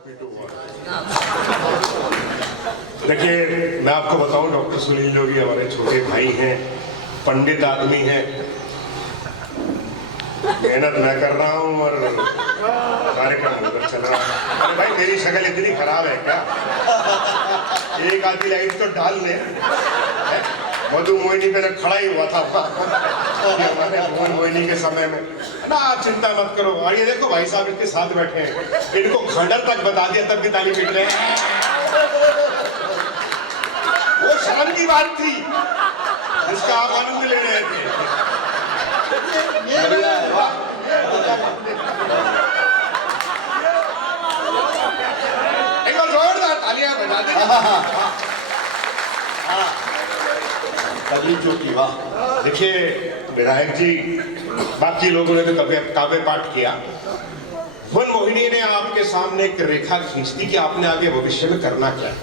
देखिए, मैं आपको बताऊं, डॉक्टर सुनील जोगी हमारे छोटे भाई हैं, पंडित आदमी हैं। मेहनत मैं कर रहा हूं और कार्यक्रम ऊपर चल रहा है। अरे भाई, मेरी शक्ल इतनी खराब है क्या? एक आधी लाइट तो डाल ले। मधु मोहिनी पहले खड़ा ही हुआ था हमारे भुवन मोहिनी के समय में ना। आप चिंता मत करो। और ये देखो भाई साहब इसके साथ बैठे हैं, इनको खंडर तक बता दिया तब भी ताली पीट रहे हैं। वो शर्म की बात थी जिसका आप आनंद ले रहे थे। एक बार जोरदार तालियां बजा दीजिए। वाह, देखिए विधायक जी, बाकी लोगों ने तो काव्य पाठ किया। भुवन मोहिनी ने आपके सामने एक रेखा खींच दी कि आपने आगे भविष्य में करना क्या है।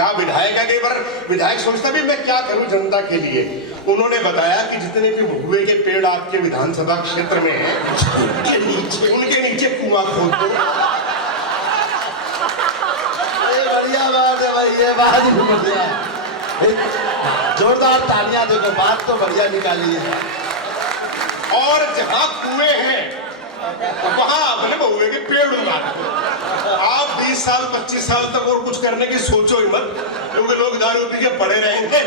आप विधायक है, पर विधायक सोचता भी मैं क्या करूं जनता के लिए। उन्होंने बताया कि जितने भी महुए के पेड़ आपके विधानसभा क्षेत्र में हैं, उनके नीचे कुआं खोद दो। बढ़िया बात है भाई, ये बात ही बढ़िया। जोरदार तालियां देखो, बात तो बढ़िया निकाली है। और जहां कुएं हैं वहां अपने महुए के पेड़ उगा दो। आप 20 साल 25 साल तक और कुछ करने की सोचो ही मत, क्योंकि लोग दारू पी के पड़े रहेंगे।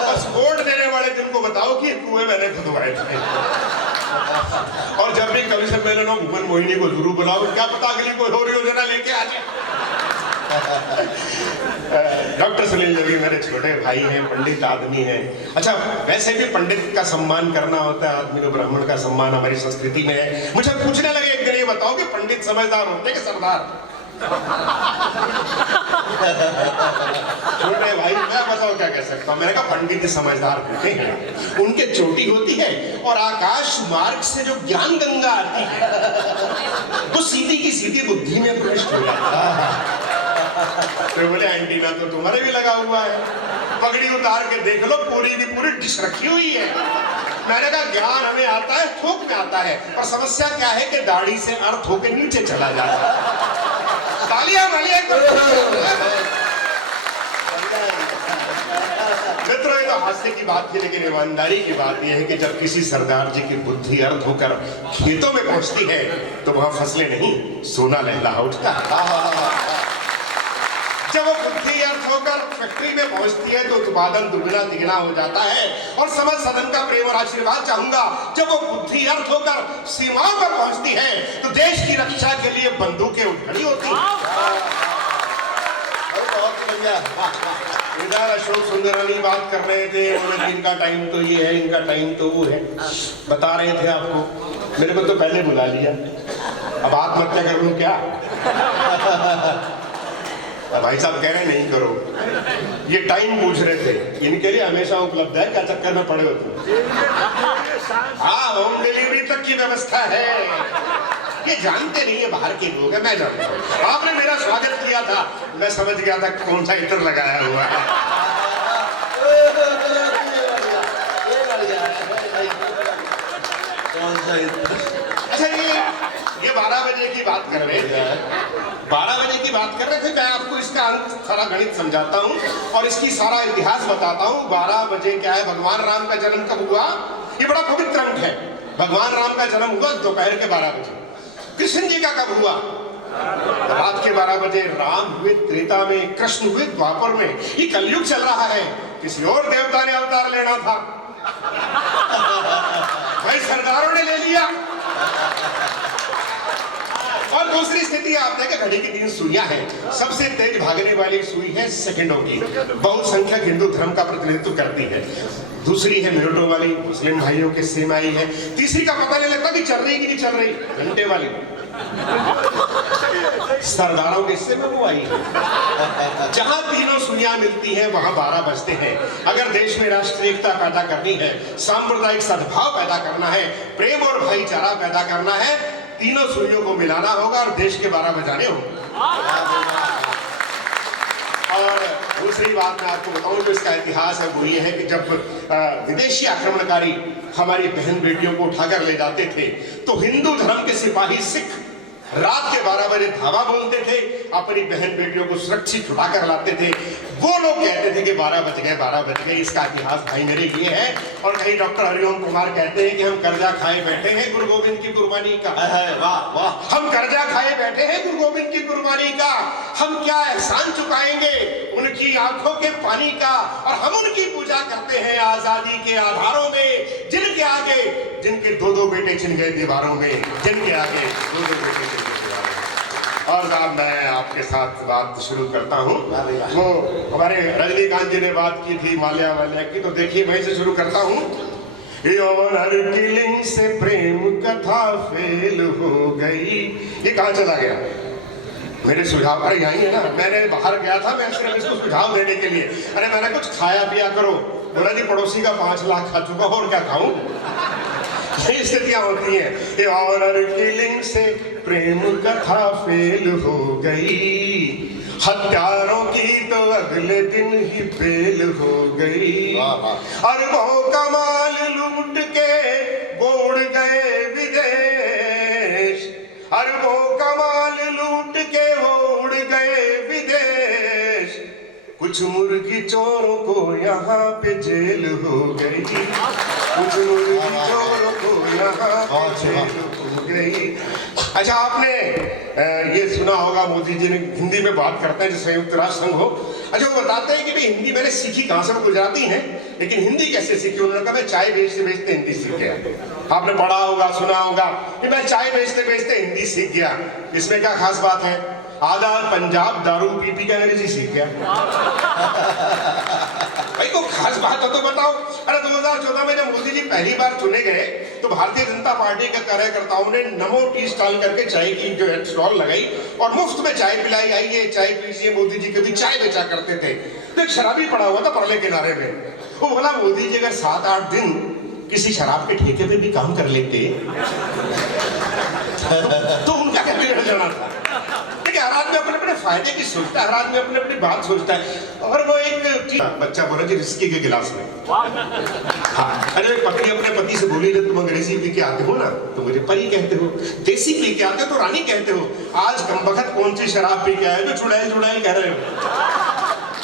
बस वोट देने वाले दिन को बताओ कि कुएं मैंने खुदवाए थे। और जब भी कभी से पहले लोग भुवन मोहिनी को जरूर बुलाओ, क्या पता अगली कोई और योजना लेके आ जाए। डॉक्टर सुनील जोगी मेरे छोटे भाई हैं, पंडित आदमी हैं। अच्छा, वैसे भी पंडित का सम्मान करना होता है आदमी को, ब्राह्मण का सम्मान हमारी संस्कृति में है। मुझे पूछने लगे एक दिन, ये बताओ कि पंडित समझदार होते कि सरदार? छोटे भाई, मैं बताओ क्या कह सकता हूँ। मैंने कहा पंडित समझदार होते हैं, उनके चोटी होती है और आकाश मार्ग से जो ज्ञान गंगा आती है वो सीधी की सीधी बुद्धि में प्रविष्ट हो जाता है। तो बोले एंटीना तो तुम्हारे भी लगा हुआ है, पगड़ी उतार के देख लो, पूरी की पूरी डिश रखी हुई है। मैंने कहा ज्ञान हमें आता है, थोक में आता है, पर समस्या क्या है कि दाढ़ी से अर्थ होके नीचे चला जाता है। तालियां मालिया मित्रों, ये तो हास्य की बात थी, लेकिन ईमानदारी की बात यह है कि जब किसी सरदार जी की बुद्धि अर्थ होकर खेतों में पहुंचती है तो वहां फसलें नहीं, सोना लहला उठता है। जब वो बुद्धि अर्थ होकर फैक्ट्री में पहुंचती है तो उत्पादन दुगना तिगुना हो जाता है। और समझ सदन का प्रेम और आशीर्वाद चाहूंगा, जब वो बुद्धि अर्थ होकर सीमाओं पर पहुंचती है तो देश की रक्षा के लिए बंदूकें उठ खड़ी होती हैं। बहुत बढ़िया। इधर अशोक सुंदरानी बात कर रहे थे, उन्होंने इनका टाइम तो ये है, इनका टाइम तो वो है, बता रहे थे आपको। मेरे को तो पहले बुला लिया, अब आत्महत्या कर लूं क्या? भाई साहब कह रहे नहीं करो। ये टाइम पूछ रहे थे, इनके लिए हमेशा उपलब्ध है, क्या चक्कर में पड़े हो तुम? हाँ, होम डिलीवरी तक की व्यवस्था है। ये जानते नहीं है, बाहर के लोग हैं, मैं जानता हूँ। आपने मेरा स्वागत किया था, मैं समझ गया था कौन सा इत्र लगाया हुआ है। अच्छा, ये 12 बजे की बात कर रहे थे, 12 बजे की बात कर रहे थे। मैं आपको इसका सारा गणित समझाता हूँ और इसकी सारा इतिहास बताता हूँ। 12 बजे क्या है, भगवान राम का जन्म कब हुआ? ये बड़ा पवित्र अंक है। भगवान राम का जन्म हुआ दोपहर के 12 बजे। कृष्ण जी का कब हुआ? रात के 12 बजे। राम हुए त्रेता में, कृष्ण हुए द्वापर में। ये कलयुग चल रहा है, किसी और देवता ने अवतार लेना था, भाई सरदारों ने ले लिया। और दूसरी स्थिति आप देखें, घड़ी की 3 सुइयां हैं, सबसे तेज भागने वाली सुई है सेकंडों की, बहुसंख्यक हिंदू धर्म का प्रतिनिधित्व करती है। दूसरी है मिनटों वाली, मुस्लिम भाइयों के सेमाई है। तीसरी का पता नहीं लगता कि चल रही कि नहीं चल रही, घंटे वाली सरदारों के हिस्से में वो आई है। जहां तीनों सुइयां मिलती हैं वहां 12 बजते हैं। अगर देश में राष्ट्रीय एकता पैदा करनी है, सांप्रदायिक सद्भाव पैदा करना है, प्रेम और भाईचारा पैदा करना है, तीनों सुइयों को मिलाना होगा और देश के 12 बजाने होंगे। और दूसरी बात मैं आपको बताऊं तो इसका इतिहास है, वो ये है कि जब विदेशी आक्रमणकारी हमारी बहन बेटियों को उठाकर ले जाते थे तो हिंदू धर्म के सिपाही सिख रात के 12 बजे धावा बोलते थे, अपनी बहन बेटियों को सुरक्षित उठा कर लाते थे। वो लोग कहते थे कि 12 बज गए, 12 बज गए। इसका इतिहास भाई मेरे लिए है। और कहीं डॉक्टर हरिओम कुमार कहते हैं कि हम कर्जा खाए बैठे हैं गुरु गोविंद की कुर्बानी का। वाह वाह, हम कर्जा खाए बैठे हैं गुरु गोविंद की कुर्बानी का। हम क्या एहसान चुकाएंगे उनकी आंखों के पानी का। और हम उनकी पूजा करते हैं आजादी के आधारों में, जिनके आगे जिनके 2-2 बेटे छिन गए दीवारों में, जिनके आगे 2-2 बेटे छिन गए दीवारों में। और साहब मैं आपके साथ बात शुरू करता हूँ। वो हमारे रजनीकांत जी ने बात की थी माल्या वाल्या की, तो देखिए वहीं से शुरू करता हूँ। यौन किलिंग से प्रेम कथा फेल हो गई। ये कहाँ चला गया? मेरे सुझाव पर यही है ना, मैंने बाहर गया था मैं सिर्फ इसको सुझाव देने के लिए। अरे मैंने कुछ खाया पिया करो। बोला जी पड़ोसी का 5 लाख खा चुका और क्या खाऊं। यही स्थितियां होती हैं। ऑनर किलिंग से प्रेम कथा फेल हो गई, हत्यारों की तो अगले दिन ही फेल हो गई। अरबों का माल लूट के बोड़ गए विदेश, अरबों का माल लूट के उड़ गए विदेश। कुछ मुर्गी चोरों को यहाँ पे जेल हो गई, कुछ मुर्गी चोरों को यहाँ पे जेल हो गई। अच्छा आपने ये सुना होगा, मोदी जी ने हिंदी में बात करते हैं जैसे संयुक्त राष्ट्र संघ हो। अच्छा वो बताते हैं कि भाई हिंदी मैंने सीखी कहाँ से, वो गुजराती हैं लेकिन हिंदी कैसे सीखी। उन्होंने कहा मैं चाय बेचते बेचते हिंदी सीख गया। आपने पढ़ा होगा सुना होगा कि मैं चाय बेचते बेचते हिंदी सीख गया। इसमें क्या खास बात है? आधा पंजाब दारू पी पी के अंग्रेजी सीख गया। भाई को खास बात हो तो बताओ। अरे 2014 में जब मोदी जी पहली बार चुने गए तो भारतीय जनता पार्टी के कार्यकर्ताओं ने नमो टी स्टॉल करके चाय की जो है स्टॉल लगाई और मुफ्त में चाय पिलाई। आइए चाय पीजिए, मोदी जी कभी चाय बेचा करते थे। तो एक शराबी पड़ा हुआ था परले किनारे में। वो बोला मोदी जी अगर 7-8 दिन किसी शराब के ठेके पे भी काम कर लेते तो उनका क्या बिगड़ जाना था। हर आदमी अपने अपने फायदे की सोचता है, हर आदमी अपने अपनी बात सोचता है। और वो एक बच्चा बोला जी रिस्की के गिलास में। हाँ, अरे पत्नी अपने पति से बोली जब तुम अंग्रेजी पी के आते हो ना तो मुझे परी कहते हो, देसी पी के आते हो तो रानी कहते हो। आज कमबख्त कौन सी शराब पी के आए जो चुड़ैल चुड़ैल कह रहे हो।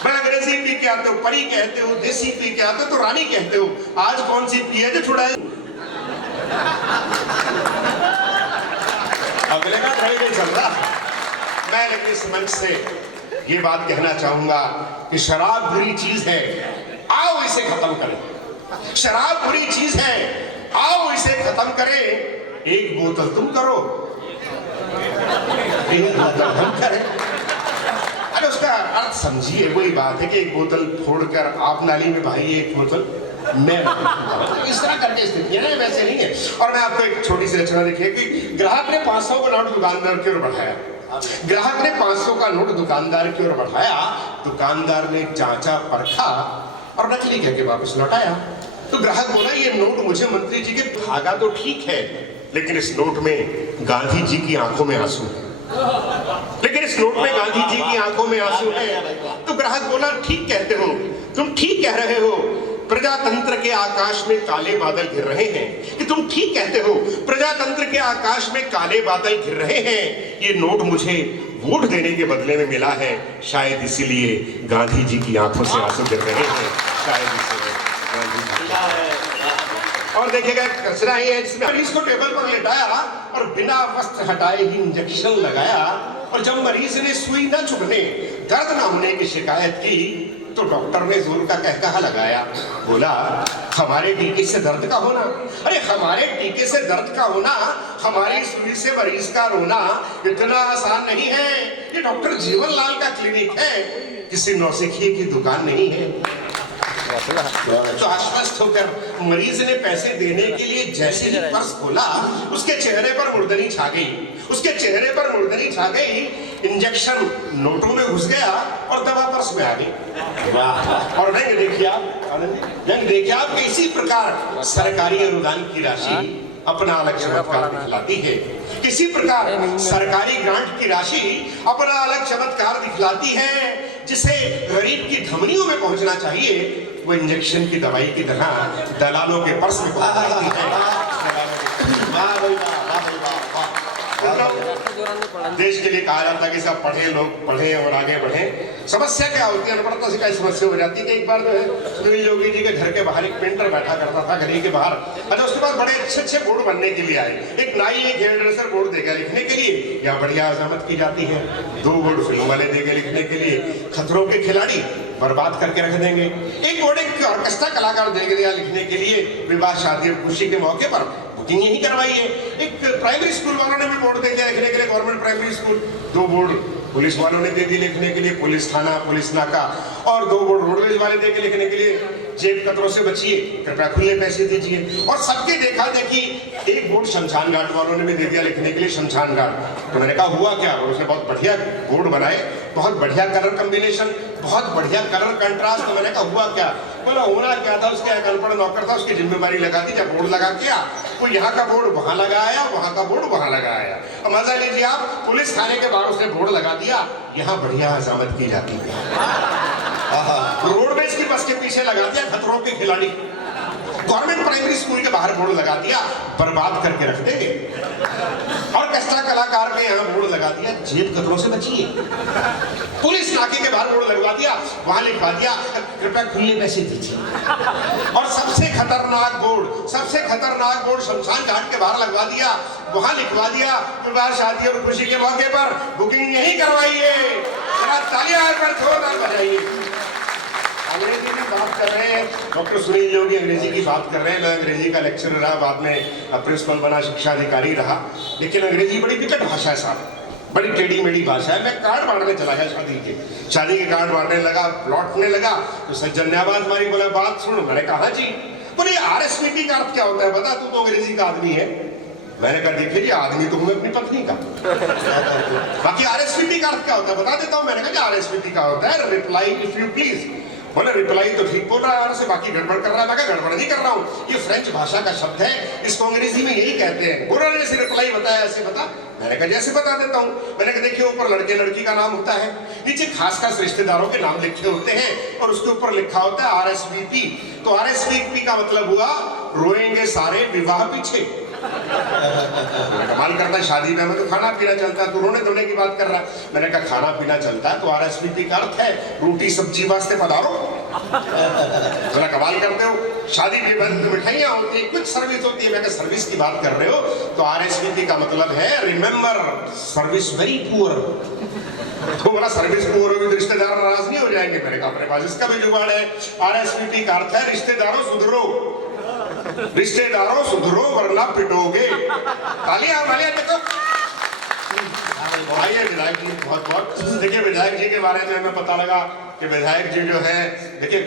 मैं अंग्रेजी पी के आते हो परी कहते हो, देसी पी के आते हो तो रानी कहते हो। आज कौन सी पी है जो चुड़ैल। अगले का ट्रेन नहीं चल रहा। मैं लेकिन इस मंच से ये बात कहना चाहूंगा कि शराब बुरी चीज है, आओ इसे खत्म करें। शराब बुरी चीज है, आओ इसे खत्म करें। एक बोतल तुम करो, एक बोतल हम करें। अरे उसका अर्थ समझिए, वही बात है कि एक बोतल फोड़कर आप नाली में बहाइए, एक बोतल मैं इस तरह करके स्थितियां हैं, वैसे नहीं है। और मैं आपको एक छोटी सी रचना देखिए कि ग्राहक ने 500 का नोट दुकानदार की ओर बढ़ाया। ग्राहक ने 500 का नोट दुकानदार की ओर बढ़ाया। दुकानदार ने जांचा परखा और नकली कहके वापस लौटाया। तो ग्राहक बोला ये नोट मुझे मंत्री जी के भागा तो ठीक है, लेकिन इस नोट में गांधी जी की आंखों में आंसू है। लेकिन इस नोट में गांधी जी की आंखों में आंसू है। तो ग्राहक बोला ठीक कहते हो, तुम ठीक कह रहे हो। प्रजातंत्र के आकाश में काले बादल घिर रहे हैं। कि तुम ठीक कहते हो, प्रजातंत्र के आकाश में काले बादल घिर रहे हैं। ये नोट मुझे वोट देने के बदले में मिला है, शायद इसीलिए गांधी जी की आंखों से आंसू गिर रहे हैं, शायद इसीलिए गांधी जी। और देखिएगा कचरा ही है जिसमें मरीज को टेबल पर लेटाया और बिना वस्त्र हटाए ही इंजेक्शन लगाया। और जब मरीज ने सुई न चुभने, दर्द न होने की शिकायत की तो डॉक्टर ने जोर का कहकहा लगाया। बोला हमारे टीके से दर्द का होना, अरे हमारे टीके से दर्द का होना, हमारी सुई से मरीज का रोना इतना आसान नहीं है। ये डॉक्टर जीवनलाल का क्लिनिक है, किसी नौसिखिए की दुकान नहीं है। तो आश्वस्त होकर मरीज ने पैसे देने के लिए जैसे ही पर्स खोला, उसके चेहरे पर मुर्दनी छा गई। उसके चेहरे पर मुर्दनी छा गई। इंजेक्शन नोटों में घुस गया और दवा पर्स में आ गई। और व्यंग देखिए आप इसी प्रकार सरकारी अनुदान की राशि अपना अलग चमत्कार दिखलाती है। किसी प्रकार सरकारी ग्रांट की राशि अपना अलग चमत्कार दिखलाती है। जिसे गरीब की धमनियों में पहुंचना चाहिए, वो इंजेक्शन की दवाई की तरह दलालों के पर्स में पहुंच जाती है। देश के लिए कहा जाता है कि सब पढ़े, लोग पढ़े और आगे बढ़े। समस्या क्या होती है, अनपढ़ता से क्या समस्या हो जाती है कि एक बार जो है सुनील योगी जी के घर के बाहर एक पेंटर बैठा करता था गली के बाहर। अच्छा, उसके बाद बड़े अच्छे अच्छे बोर्ड बनने के लिए आए। एक नाई, एक हेयर ड्रेसर बोर्ड देगा लिखने के लिए, या बढ़िया अजामत की जाती है। 2 बोर्ड फिल्म वाले देंगे लिखने के लिए, खतरों के खिलाड़ी बर्बाद करके रख देंगे। एक बोर्ड एक ऑर्केस्ट्रा कलाकार देंगे या लिखने के लिए, विवाह शादी और खुशी के मौके पर बुकिंग यही करवाई है। एक प्राइमरी स्कूल वालों ने भी बोर्ड दे दिया लिखने के लिए, government primary school. 2 board police वालों ने दे दी लिखने के लिए, पुलिस थाना, पुलिस नाका। और 2 बोर्ड रोडवेज वाले दे के लिखने के लिए, जेब कतरों से बचिए, कृपया खुले पैसे दीजिए। और सबके देखा देखी एक बोर्ड शमशान घाट वालों ने भी दे दिया लिखने के लिए, शमशान घाट। तो मैंने कहा हुआ क्या, और उसने बहुत बढ़िया बोर्ड बनाए, बहुत बढ़िया कलर कॉम्बिनेशन, बहुत बढ़िया कलर कंट्रास्ट। तो मैंने कहा हुआ क्या, बोला होना क्या था, उसके एक अनपढ़ नौकर था, उसकी जिम्मेवारी लगा दी। जब बोर्ड लगा के वो यहाँ का बोर्ड वहां लगाया, वहां का बोर्ड वहां लगाया। अब मजा लीजिए आप, पुलिस थाने के बाहर उसने बोर्ड लगा दिया, यहाँ बढ़िया हजामत की जाती है। रोडवेज की बस के पीछे लगा दिया, खतरों के खिलाड़ी। गवर्नमेंट प्राइमरी स्कूल के बाहर बोर्ड लगा दिया, बर्बाद करके रख देंगे। और कस्टा कलाकार के यहाँ बोर्ड लगा दिया, जेब कतरों से बचिए। पुलिस नाके के बाहर बोर्ड लगवा दिया, वहां लिखवा दिया, कृपया खुले पैसे दीजिए। और सबसे खतरनाक बोर्ड शमशान घाट के बाहर लगवा दिया, वहां लिखवा दिया, विवाह शादी और खुशी के मौके पर बुकिंग यही करवाइए। तालियां पर जोरदार बजाइए। अंग्रेजी की बात कर रहे हैं, डॉक्टर सुनील योगी अंग्रेजी की बात कर रहे हैं। मैं अंग्रेजी का लेक्चरर रहा, बाद में प्रिंसिपल बना, शिक्षा अधिकारी रहा। लेकिन अंग्रेजी बड़ी विकट भाषा है साहब, बड़ी टेढ़ी मेढ़ी भाषा है। मैं कार्ड बांटने चला गया शादी के कार्ड बांटने लगा, लौटने लगा तो सज्जन ने आवाज मारी, बोला बात सुन। मैंने कहा जी। बोले RSVP का अर्थ क्या होता है बता, तू तो अंग्रेजी का आदमी है। मैंने कहा देखिए जी, आदमी तो हूं अपनी पत्नी का, बाकी RSVP का अर्थ क्या होता है बता देता हूं। मैंने कहा RSVP का होता है रिप्लाई इफ यू प्लीज। बोले रिप्लाई तो ठीक बोल रहा है, से बाकी गड़बड़ कर रहा है। मैं कहा गड़बड़ नहीं कर रहा हूँ, ये फ्रेंच भाषा का शब्द है, इसको अंग्रेजी में यही कहते हैं। बोला जैसे रिप्लाई बताया ऐसे बता। मैंने कहा जैसे बता देता हूँ। मैंने कहा देखिए, ऊपर लड़के लड़की का नाम होता है, नीचे खास खास रिश्तेदारों के नाम लिखे होते हैं, और उसके ऊपर लिखा होता है RSVP। तो RSVP का मतलब हुआ रोएंगे सारे विवाह पीछे। कमाल करता है, शादी में तो खाना पीना चलता है, तू रोने धोने की बात कर रहा है। मैंने कहा खाना पीना चलता है तो RSVP का अर्थ है रोटी सब्जी वास्ते पधारो। बोला कमाल करते हो, शादी में बंद मिठाइयाँ होती है, कुछ सर्विस होती है। मैं कहा सर्विस की बात कर रहे हो तो RSVP का मतलब है रिमेम्बर सर्विस वेरी पुअर। तो बोला सर्विस पुअर होगी तो रिश्तेदार नाराज नहीं हो जाएंगे। मैंने कहा अपने पास इसका भी जुगाड़ है। RSVP का अर्थ है रिश्तेदारों सुधरो, रिश्तेदारों सुधरो वरना पिटोगे। तालियां वालियां देखो। आइए विधायक जी, बहुत बहुत देखिए विधायक जी के बारे में हमें पता लगा कि विधायक जी जो है, देखिए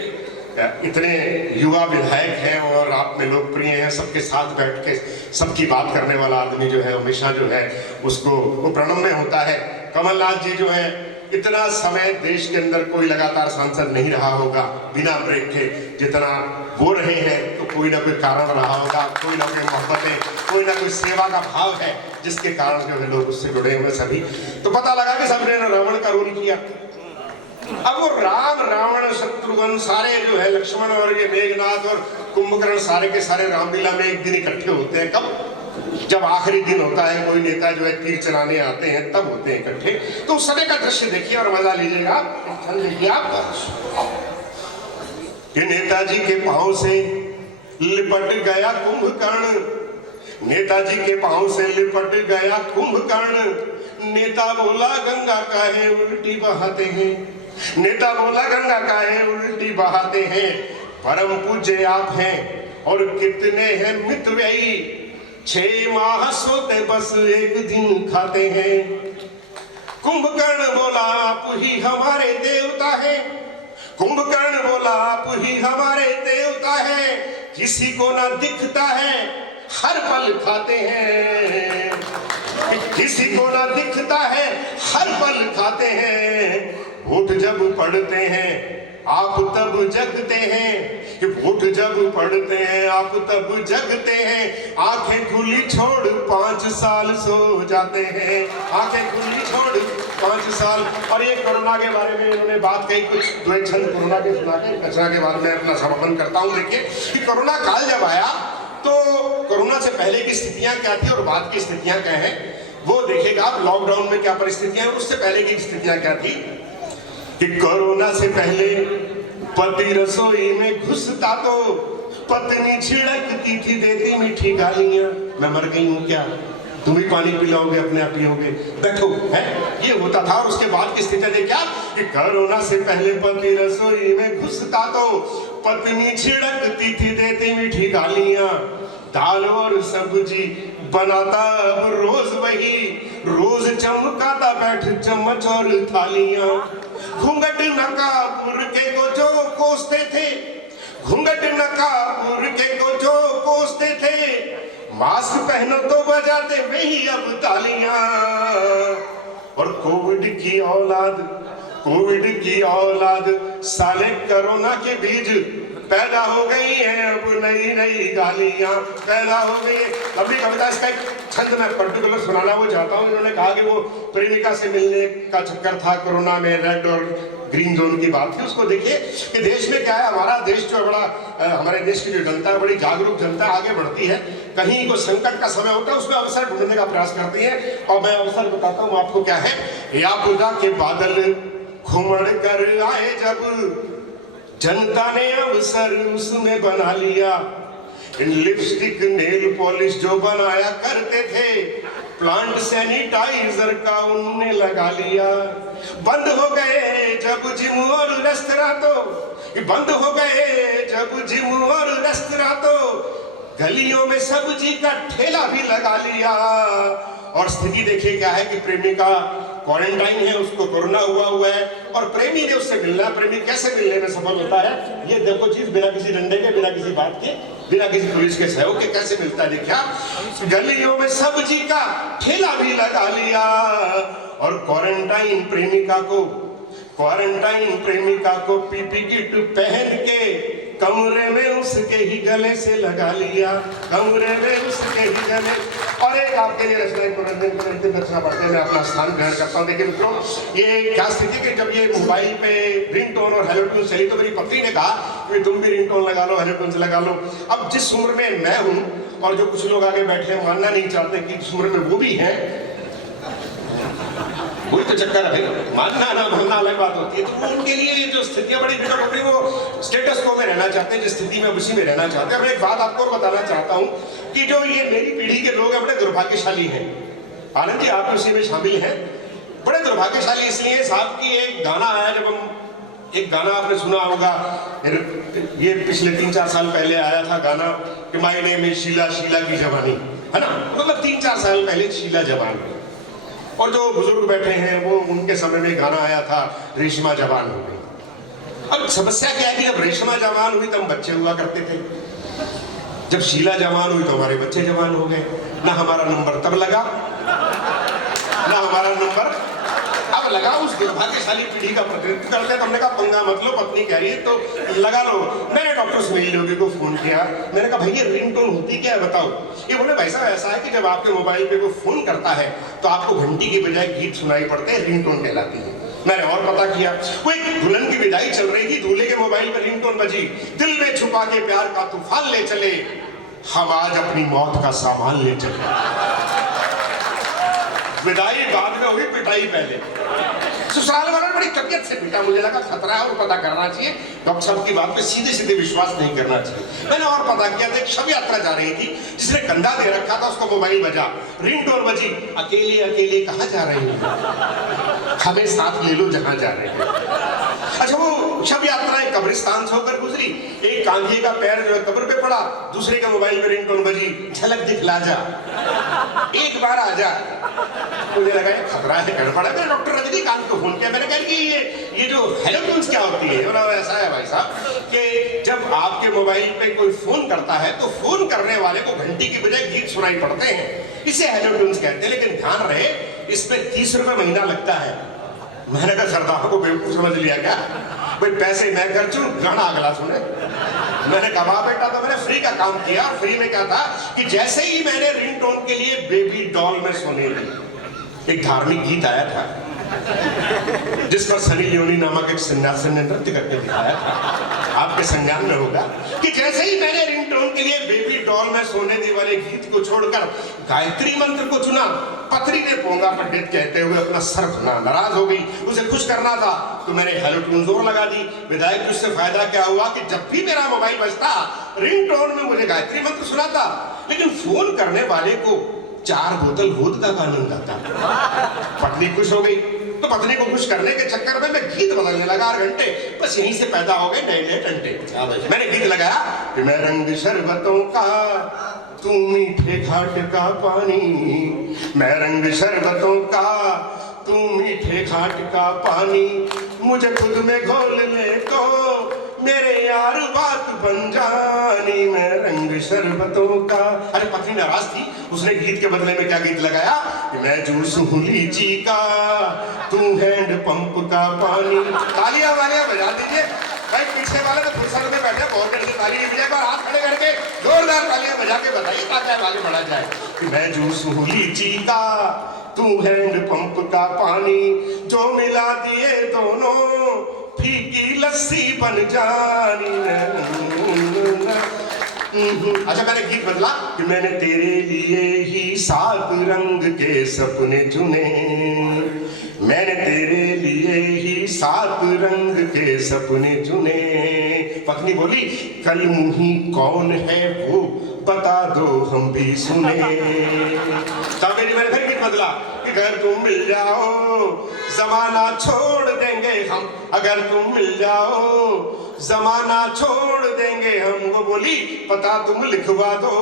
इतने युवा विधायक हैं और आप में लोकप्रिय हैं, सबके साथ बैठ के सबकी बात करने वाला आदमी जो है हमेशा जो है उसको वो प्रणम्य होता है। कमलनाथ जी जो है, इतना समय देश के अंदर कोई लगातार सांसद नहीं रहा होगा बिना ब्रेक के जितना वो रहे हैं। तो कोई ना कोई कारण रहा होगा, कोई ना कोई मोहब्बतें, कोई ना कोई सेवा का भाव है जिसके कारण जो है लोग उससे जुड़े हुए सभी। तो पता लगा कि सबने रावण का रोल किया। अब वो राम, रावण, शत्रुघ्न सारे जो है, लक्ष्मण और ये मेघनाथ और कुंभकर्ण सारे के सारे रामलीला में एक दिन इकट्ठे होते हैं। कब? जब आखिरी दिन होता है, कोई नेता जो है तीर चलाने आते हैं, तब होते हैं इकट्ठे। तो उस समय का दृश्य देखिए और मजा लीजिएगा। कि नेताजी के पांव से लिपट गया कुंभकर्ण, नेताजी के पांव से लिपट गया कुंभकर्ण। नेता बोला गंगा काहे उल्टी बहाते हैं, नेता बोला गंगा काहे उल्टी बहाते हैं। परम पूज्य आप हैं और कितने हैं मितव्ययी, 6 माह सोते बस एक दिन खाते हैं। कुंभकर्ण बोला आप ही हमारे देवता है, कुंभकर्ण बोला आप ही हमारे देवता है। किसी को ना दिखता है हर पल खाते हैं, किसी को ना दिखता है हर पल खाते हैं। वोट जब पढ़ते हैं आप तब जगते हैं, वोट जब पढ़ते हैं आप तब जगते हैं। आंखें खुली छोड़ 5 साल सो जाते हैं, आंखें खुली छोड़ 5 साल। और ये कोरोना के बारे में इन्होंने बात कही, कुछ 2 छंद कोरोना के सुना के कचरा के बाद में अपना समापन करता हूँ। देखिए कि कोरोना काल जब आया तो कोरोना से पहले की स्थितियां क्या थी और बाद की स्थितियां क्या हैं। वो देखिएगा आप लॉकडाउन में क्या परिस्थितियां, उससे पहले की स्थितियां क्या थी कि कोरोना से पहले पति रसोई में घुसता तो पत्नी छिड़कती थी, देती मीठी गालियां, मैं मर गई हूं क्या, तुम ही पानी पिलाओगे, अपने आप पियोगे, बैठो, है ये होता था। और उसके बाद की स्थिति देखिए कि कोरोना से पहले पति रसोई में घुसता तो पत्नी छिड़कती थी, देती मीठी गालियां, दाल और सब्जी बनाता अब रोज वही, रोज चमकाता बैठ चम्मच और थालियां, घूंघट नकापुर के को जो कोसते थे, घूंघट नकापुर के को जो कोसते थे, मास्क पहनो तो बजाते वही अब तालियां, और कोविड की औलाद साले कोरोना के बीज पैदा हो गई है, अब नई नई गालियां पैदा हो गई है। अभी कविता इसका एक छंद मैं पर्टिकुलर सुनाना वो चाहता हूँ। उन्होंने कहा कि वो प्रेमिका से मिलने का चक्कर था, कोरोना में रेड और ग्रीन जोन की बात थी। उसको देखिए कि देश में क्या है, हमारा देश जो बड़ा, हमारे देश की जो जनता है बड़ी जागरूक जनता आगे बढ़ती है, कहीं कोई संकट का समय होता है उसमें अवसर ढूंढने का प्रयास करती है। और मैं अवसर बताता हूँ आपको क्या है। या बुदा के बादल घुमड़ कर आए जब, जनता ने अवसर उसमें बना लिया, लिपस्टिक नेल पॉलिश जो बनाया करते थे, प्लांट सैनिटाइजर का उनने लगा लिया, बंद हो गए जब जिम और रेस्तरां तो, बंद हो गए जब जिम और रेस्तरां तो, गलियों में सब्जी का ठेला भी लगा लिया। और स्थिति देखिए क्या है कि प्रेमिका क्वारंटाइन है, उसको कोरोना हुआ है, और प्रेमी ने उससे मिलना, प्रेमी कैसे मिलने में सफल होता है, ये देखो चीज बिना किसी डंडे के, बिना किसी बात के, बिना किसी पुलिस के सहयोग के कैसे मिलता है। देखिए गलियों में सब्जी का ठेला भी लगा लिया, और क्वारंटाइन प्रेमिका को पीपी किट पहन के कमरे में उसके ही गले से लगा लिया, कमरे में उसके ही गले। और एक आपके लिए रचना पढ़ते हैं, मैं अपना स्थान ग्रहण करता हूँ। देखिए मित्रों, ये क्या स्थिति कि जब ये मोबाइल पे रिंगटोन और हेलो ट्यून चली तो मेरी पत्नी ने कहा कि तुम भी रिंगटोन लगा लो, हेलो ट्यून से लगा लो। अब जिस उम्र में मैं हूँ और जो कुछ लोग आगे बैठे हैं मानना नहीं चाहते कि जिस उम्र में वो भी हैं, वही तो चक्कर है भाई, मानना ना मानना अलग बात होती है। तो उनके लिए ये जो स्थितियां बड़ी विकट होती है, वो स्टेटस को में रहना चाहते हैं, जिस स्थिति में उसी में रहना चाहते हैं। मैं एक बात आपको और बताना चाहता हूं कि जो ये मेरी पीढ़ी के लोग हैं बड़े दुर्भाग्यशाली हैं। आनंद जी आप उसी में शामिल हैं। बड़े दुर्भाग्यशाली इसलिए साहब की एक गाना आया, जब हम एक गाना आपने सुना होगा, ये पिछले 3-4 साल पहले आया था गाना कि my name is Sheila, Sheila की जवानी, है ना, मतलब 3-4 साल पहले शीला जवान। और जो बुजुर्ग बैठे हैं वो उनके समय में गाना आया था रेशमा जवान हो गई। अब समस्या क्या है कि जब रेशमा जवान हुई तब हम बच्चे हुआ करते थे, जब शीला जवान हुई तो हमारे बच्चे जवान हो गए। ना हमारा नंबर तब लगा, ना हमारा नंबर अब लगा। उस दुर्भाग्यशाली पीढ़ी का प्रतिनिधित्व करते हैं। तो हमने कहा पंगा मत लो, पत्नी कह रही है तो लगा लो। मैंने डॉक्टर सुनील योगी को फोन किया, मैंने कहा भाई ये रिंगटोन होती क्या है बताओ। ये बोले भाई साहब ऐसा है कि जब आपके मोबाइल पे कोई फोन करता है तो आपको घंटी की बजाय गीत सुनाई पड़ते हैं, रिंगटोन कहलाती है। मैंने और पता किया, वो एक दुल्हन की विदाई चल रही थी, दूल्हे के मोबाइल पर रिंगटोन बजी, दिल में छुपा के प्यार का तूफान ले चले, हम आज अपनी मौत का सामान ले चले। विदाई बाद में हुई, पिटाई पहले। ससुराल वालों ने बड़ी तबियत से पीटा, मुझे लगा खतरा है और पता करना चाहिए, डॉक्टर साहब की बात पे सीधे सीधे विश्वास नहीं करना चाहिए। मैंने और पता किया था, एक शव यात्रा जा रही थी, जिसने कंधा दे रखा था, उसका मोबाइल बजा, रिंगटोन बजी, अकेले अकेले कहाँ जा रहे हैं, हमें साथ ले लो जहाँ जा रहे हैं। अच्छा वो शव यात्रा एक कब्रिस्तान से होकर गुजरी, एक कांधे का पैर जो है कब्र पे पड़ा, दूसरे के मोबाइल में रिंगटोन बजी, झलक दिखला जा, एक बार आ जा। मुझे लगा खतरा है, गड़बड़ है। मैंने डॉक्टर रजनीकांत को फोन किया, मैंने कहा कि ये जो हेलो ट्यून्स क्या होती है। बोला ऐसा है भाई साहब कि जब आपके मोबाइल पे कोई फोन करता है तो फोन करने वाले को घंटी की बजाय गीत सुनाई पड़ते हैं, इसे हेलो ट्यून्स कहते हैं। लेकिन ध्यान रहे इसमें 30 रुपए महीना लगता है। मैंने कहा सरदार को बेवकूफ समझ लिया क्या, भाई पैसे मैं खर्चूं, गाना अगला सुने। मैंने कहा बेटा तो मैंने फ्री का काम किया। फ्री में क्या था कि जैसे ही मैंने रिंगटोन के लिए बेबी डॉल में सोने दी, एक धार्मिक गीत आया था जिस पर सनी लियोनी नामक एक सन्यासी ने नृत्य करके दिखाया था, आपके संज्ञान में होगा कि जैसे ही मैंने रिंगटोन के लिए बेबी डॉल में सोने दी वाले गीत को छोड़कर गायत्री मंत्र को चुना, पत्नी ने पोंगा पंडित कहते हुए अपना सर धुना, नाराज हो गई। उसे खुश करना था तो मैंने हेलो ट्यून जोर लगा दी। विधायक जी, उससे फायदा क्या हुआ कि जब भी मेरा मोबाइल बजता रिंगटोन में मुझे गायत्री मंत्र सुनाता, लेकिन फोन करने वाले को 4 बोतल वोदका का आनंद आता। पत्नी खुश हो गई तो पत्नी को खुश करने के चक्कर में मैं गीत बदलने लगा 8 घंटे। बस यहीं से पैदा हो गए नए नए टंटे। मैंने गीत लगाया कि मैं रंग शरबतों का, तू मीठे घाट का पानी, मैं रंग शरबतों का, तू मीठे घाट का पानी, मुझे खुद में घोल ले तो मेरे यार बात बन जानी, मैं रंग शरबतों का। अरे पत्नी नाराज थी, उसने गीत के बदले में क्या गीत लगाया कि मैं जूस हूँ लीची का, तू हैंड पंप का पानी। तालियां वालियां बजा दीजिए भाई, पीछे वाले तो फुर्सत में बैठे, बहुत देर से ताली की बजाय पर हाथ खड़े करके जोरदार तालियां बजा के बताइए ताकि आगे बढ़ा जाए कि मैं जूस हूँ लीची का, तू हैंड पंप का पानी, जो मिला दिए दोनों फीकी लस्सी बन जानी। अच्छा, मैंने गीत बदला कि मैंने तेरे लिए ही 7 रंग के सपने चुने, मैंने तेरे लिए ही 7 रंग के सपने चुने। पत्नी बोली कल मुही कौन है वो बता दो हम भी सुने। तब मैंने फिर गीत बदला कि अगर तुम मिल जाओ जमाना छोड़ देंगे हम, अगर तुम मिल जाओ जमाना छोड़ देंगे हम। वो बोली पता तुम लिखवा दो,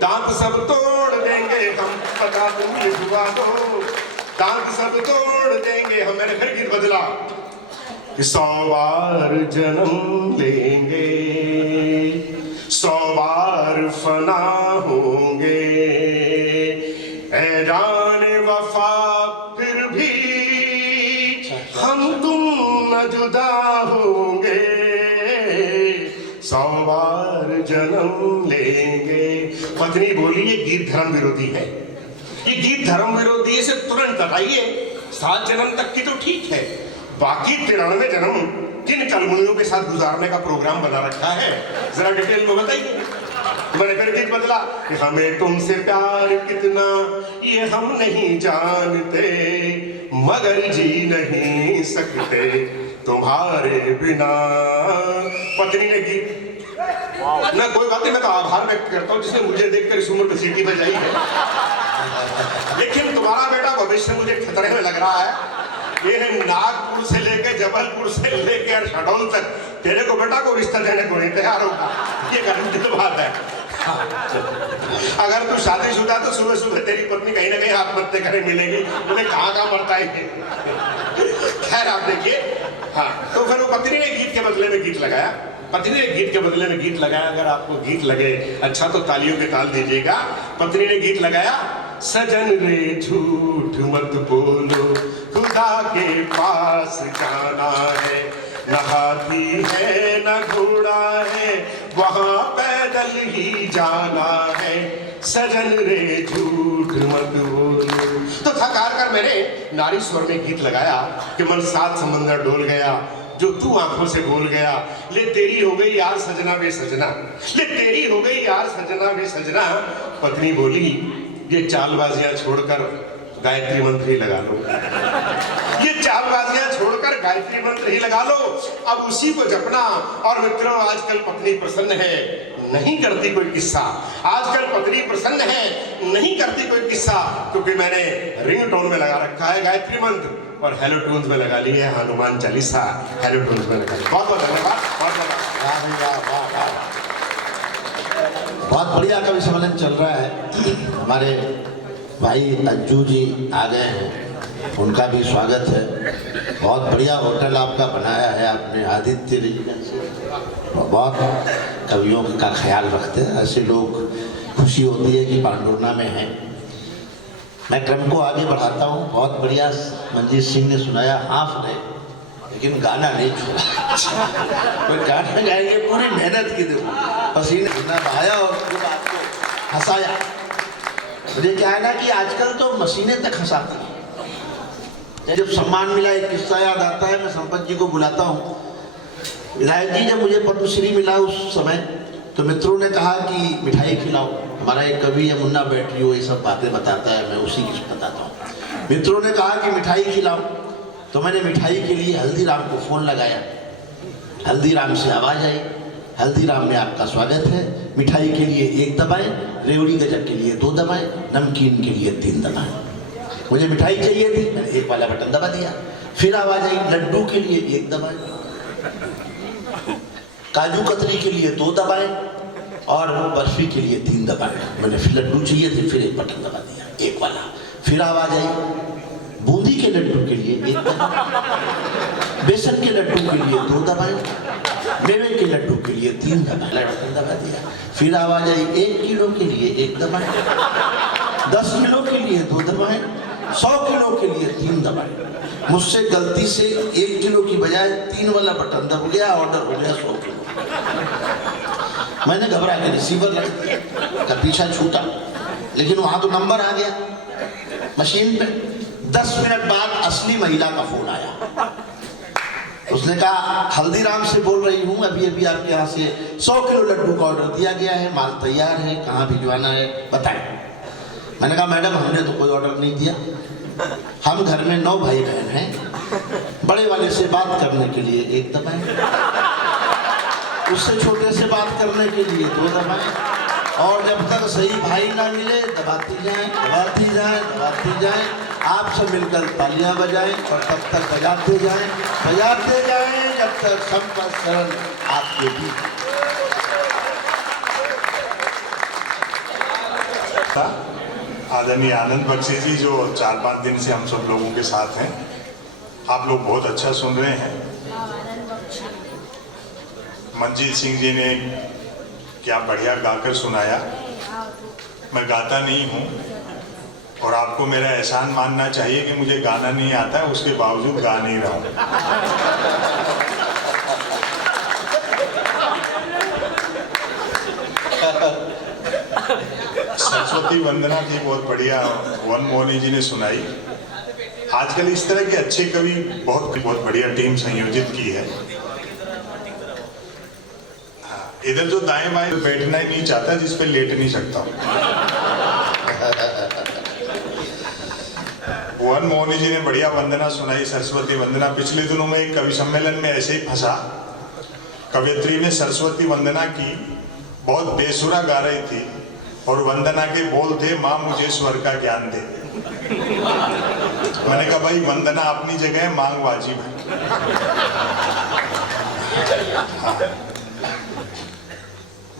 दांत सब तोड़ देंगे हम, पता तुम लिखवा दो, दांत सब तोड़ देंगे हम। मैंने फिर गीत बदला 100 बार जन्म लेंगे, 100 बार फना होंगे, ऐ जाने वफा फिर भी हम तुम न जुदा होंगे, 100 बार जन्म लेंगे। पत्नी बोली ये गीत धर्म विरोधी है, ये गीत धर्म विरोधी है, इसे तुरंत हटाइए। 7 जन्म तक की तो ठीक है, बाकी 93 जन्म किन कलमुनियों के साथ गुजारने का प्रोग्राम बना रखा है, जरा डिटेल में बताइए। मैंने फिर गीत बदला कि हमें तुमसे प्यार कितना ये हम नहीं जानते, मगर जी नहीं सकते तुम्हारे बिना। पत्नी ने गीत ना, कोई बात नहीं, मैं तो आभार व्यक्त करता हूँ जिसने मुझे देखकर इस उम्र में सीटी बजाई है, लेकिन तुम्हारा बेटा भविष्य मुझे खतरे में लग रहा है। ये नागपुर से लेकर जबलपुर से लेकर शहडोल तक तेरे को बेटा को रिश्ता देने को नहीं तैयार होगा, ये गारंटी बात है। अगर तू शादीशुदा तो सुबह सुबह तेरी पत्नी कहीं ना कहीं आत्महत्या करे मिलेगी, बोले कहाँ मरता है। खैर आप देखिए, हाँ तो फिर वो पत्नी ने गीत के बदले में गीत लगाया, पत्नी ने गीत के बदले में गीत लगाया। अगर आपको गीत लगे अच्छा तो तालियों के ताल दीजिएगा। पत्नी ने गीत लगाया सजन रे झूठ मत बोलो, खुदा के पास जाना है, न हाथी है न घोड़ा है, वहां पैदल ही जाना है, सजन रे झूठ मत बोलो। तो थकार कर मैंने नारी स्वर में गीत लगाया कि मन 7 समंदर डोल गया, जो तू आंखों से बोल गया, ले तेरी हो गई यार सजना वे सजना, ले तेरी हो गई यार सजना वे सजना। पत्नी बोली ये चालबाजियां छोड़कर गायत्री मंत्र ही लगा लो, ये चालबाजियां छोड़कर गायत्री मंत्र ही लगा लो, अब उसी को जपना। और मित्रों आजकल पत्नी प्रसन्न है, नहीं करती कोई किस्सा, आजकल पत्नी प्रसन्न है, नहीं करती कोई किस्सा, क्योंकि मैंने रिंगटोन में लगा रखा है गायत्री मंत्र और हेलो ट्यून्स में लगा ली है हनुमान चालीसा, हेलो ट्यून्स में लगा ली। बहुत बहुत धन्यवाद, बहुत बढ़िया कवि सम्मेलन चल रहा है। हमारे भाई अंजू जी आ गए हैं, उनका भी स्वागत है। बहुत बढ़िया होटल आपका बनाया है आपने, आदित्य रेजिडेंसी। बहुत कवियों का ख्याल रखते हैं, ऐसे लोग खुशी होती है कि पांडुरना में हैं। मैं क्रम को आगे बढ़ाता हूँ। बहुत बढ़िया मंजीत सिंह ने सुनाया, हाफ रहे लेकिन गाना नहीं छोड़ा। कोई गाना गाएंगे पूरी मेहनत की दो, पसीने बहाया और खूब आपको हंसाया। मुझे क्या है ना कि आजकल तो मशीनें तक हंसाती हैं। जब सम्मान मिला एक किस्सा याद आता है, मैं संपत जी को बुलाता हूँ। विधायक जी जब मुझे पद्मश्री मिला उस समय तो मित्रों ने कहा कि मिठाई खिलाओ। हमारा एक कवि है मुन्ना बैटरी, ये सब बातें बताता है, मैं उसी की बताता हूँ। मित्रों ने कहा कि मिठाई खिलाओ, तो मैंने मिठाई के लिए हल्दीराम को फोन लगाया। हल्दीराम से आवाज आई, हल्दीराम में आपका स्वागत है, मिठाई के लिए 1 दबाएं, रेवड़ी गजक के लिए 2 दबाएं, नमकीन के लिए 3 दबाएं। मुझे मिठाई चाहिए थी, मैंने 1 वाला बटन दबा दिया। फिर आवाज आई, लड्डू के लिए 1 दबाएं, काजू कतरी के लिए 2 दबाएं और बर्फी के लिए 3 दबाएं। मैंने फिर लड्डू चाहिए थे, फिर 1 बटन दबा दिया, 1 वाला। फिर आवाज आई, बूंदी के लड्डू के लिए 1 दबाएं, बेसन के लड्डू के लिए 2 दबाएं, मेवे के लड्डू के लिए 3 दबाएं, बटन दबा दिया। फिर आवाज आई, 1 किलो के लिए 1 दबाएं, 10 किलो के लिए 2 दबाएं, 100 किलो के लिए 3 दबाएं। मुझसे गलती से 1 किलो की बजाय 3 वाला बटन दब गया, ऑर्डर हो गया 100 किलो। मैंने घबरा के रिसीवर रख दिया, का पीछा छूटा, लेकिन वहां तो नंबर आ गया मशीन पे। 10 मिनट बाद असली महिला का फोन आया। उसने कहा, हल्दीराम से बोल रही हूँ, अभी अभी आपके यहाँ से 100 किलो लड्डू का ऑर्डर दिया गया है, माल तैयार है, कहाँ भिजवाना है बताएं। मैंने कहा, मैडम हमने तो कोई ऑर्डर नहीं दिया, हम घर में 9 भाई बहन हैं। बड़े वाले से बात करने के लिए 1 दबाएं, उससे छोटे से बात करने के लिए 2 दबाएं, और जब तक सही भाई ना मिले दबाती जाएं, दबाती जाएं, दबाती जाएं। आप सब मिलकर तालियां बजाएं और तब तक बजाते जाएं जब तक संपर्क सरल आपके बीच। आदरणीय आनंद बख्शी जी जो 4-5 दिन से हम सब लोगों के साथ हैं, आप लोग बहुत अच्छा सुन रहे हैं। मंजीत सिंह जी ने क्या बढ़िया गाकर सुनाया। मैं गाता नहीं हूँ और आपको मेरा एहसान मानना चाहिए कि मुझे गाना नहीं आता है, उसके बावजूद गा नहीं रहा हूँ। सरस्वती वंदना थी बहुत बढ़िया, वन मोहनी जी ने सुनाई। आजकल इस तरह के अच्छे कवि बहुत बढ़िया टीम संयोजित की है। इधर जो दाएं बाएं बैठना ही नहीं चाहता, जिस पे लेट नहीं सकता। वन मोहनी जी ने बढ़िया वंदना सुनाई, सरस्वती वंदना। पिछले दिनों में एक कवि सम्मेलन में ऐसे ही फंसा, कवयित्री ने सरस्वती वंदना की, बहुत बेसुरा गा रही थी और वंदना के बोल थे, माँ मुझे स्वर का ज्ञान दे। मैंने कहा, भाई वंदना अपनी जगह है, मांग वाजिब है। हाँ।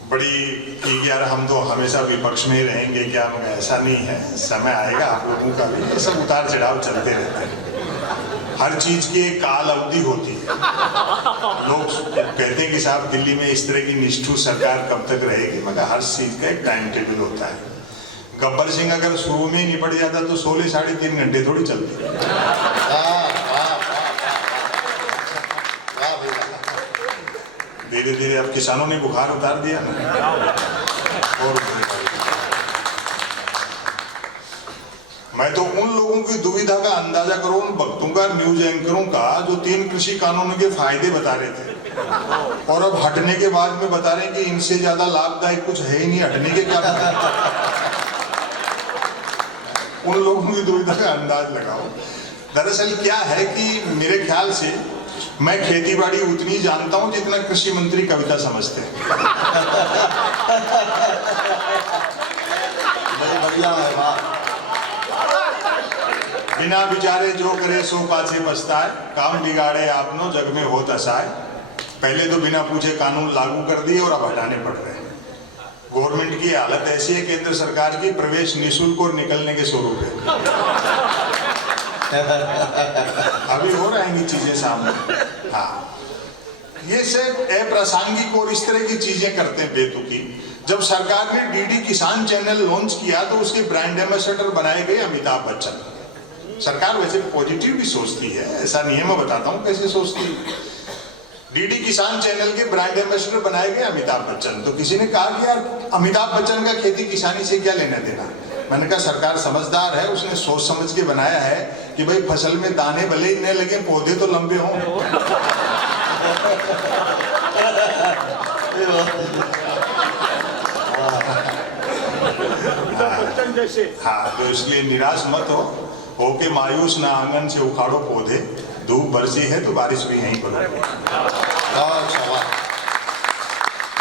बड़ी ठीक यार, हम तो हमेशा विपक्ष में ही रहेंगे क्या? ऐसा नहीं है, समय आएगा आप लोगों का भी, ये सब उतार चढ़ाव चलते रहते हैं। हर चीज की एक काल अवधि होती है। लोग कहते हैं कि साहब दिल्ली में इस तरह की निष्ठुर सरकार कब तक रहेगी, मगर हर चीज का एक टाइम टेबल होता है। गब्बर सिंह अगर शुरू में ही निपट जाता तो 16 साढ़े 3 घंटे थोड़ी चलती। धीरे धीरे अब किसानों ने बुखार उतार दिया ना। और मैं तो उन लोगों की दुविधा का अंदाजा करूं, उन भक्तों का, न्यूज एंकरों का, जो 3 कृषि कानूनों के फायदे बता रहे थे और अब हटने के बाद में बता रहे हैं कि इनसे ज्यादा लाभदायक कुछ है ही नहीं, हटने के क्या पता। उन लोगों की दुविधा का अंदाज लगाओ। दरअसल क्या है कि मेरे ख्याल से मैं खेती बाड़ी उतनी जानता हूं जितना कृषि मंत्री कविता समझते हैं। बढ़िया है, वाह। बिना विचारे जो करे सो पाछे पछताए, काम बिगाड़े आपनो जग में होत असाय। पहले तो बिना पूछे कानून लागू कर दिए और अब हटाने पड़ रहे हैं। गवर्नमेंट की हालत ऐसी है, केंद्र सरकार की, प्रवेश निःशुल्क और निकलने के 100 रुपए। अभी हो रहेंगी चीजें सामने। हाँ, ये सब अप्रासंगिक और इस तरह की चीजें करते हैं बेतुकी। जब सरकार ने डीडी किसान चैनल लॉन्च किया तो उसके ब्रांड एम्बेसडर बनाए गए अमिताभ बच्चन। सरकार वैसे पॉजिटिव भी सोचती है, ऐसा नहीं है, मैं बताता हूँ कैसे सोचती है। डीडी किसान चैनल के ब्रांड एम्बेसडर बनाए गए अमिताभ बच्चन। तो किसी ने कहा कि यार अमिताभ बच्चन का खेती किसानी से क्या लेना देना। मैंने कहा सरकार समझदार है, उसने सोच समझ के बनाया है कि भाई फसल में दाने भले ही न लगे, पौधे तो लंबे हों। अमिताभ बच्चन जैसे। हाँ, तो इसलिए निराश मत हो के मायूस ना आंगन से उखाड़ो पौधे, धूप बरसी है तो बारिश भी यहीं पर होगी। बहुत सवाल।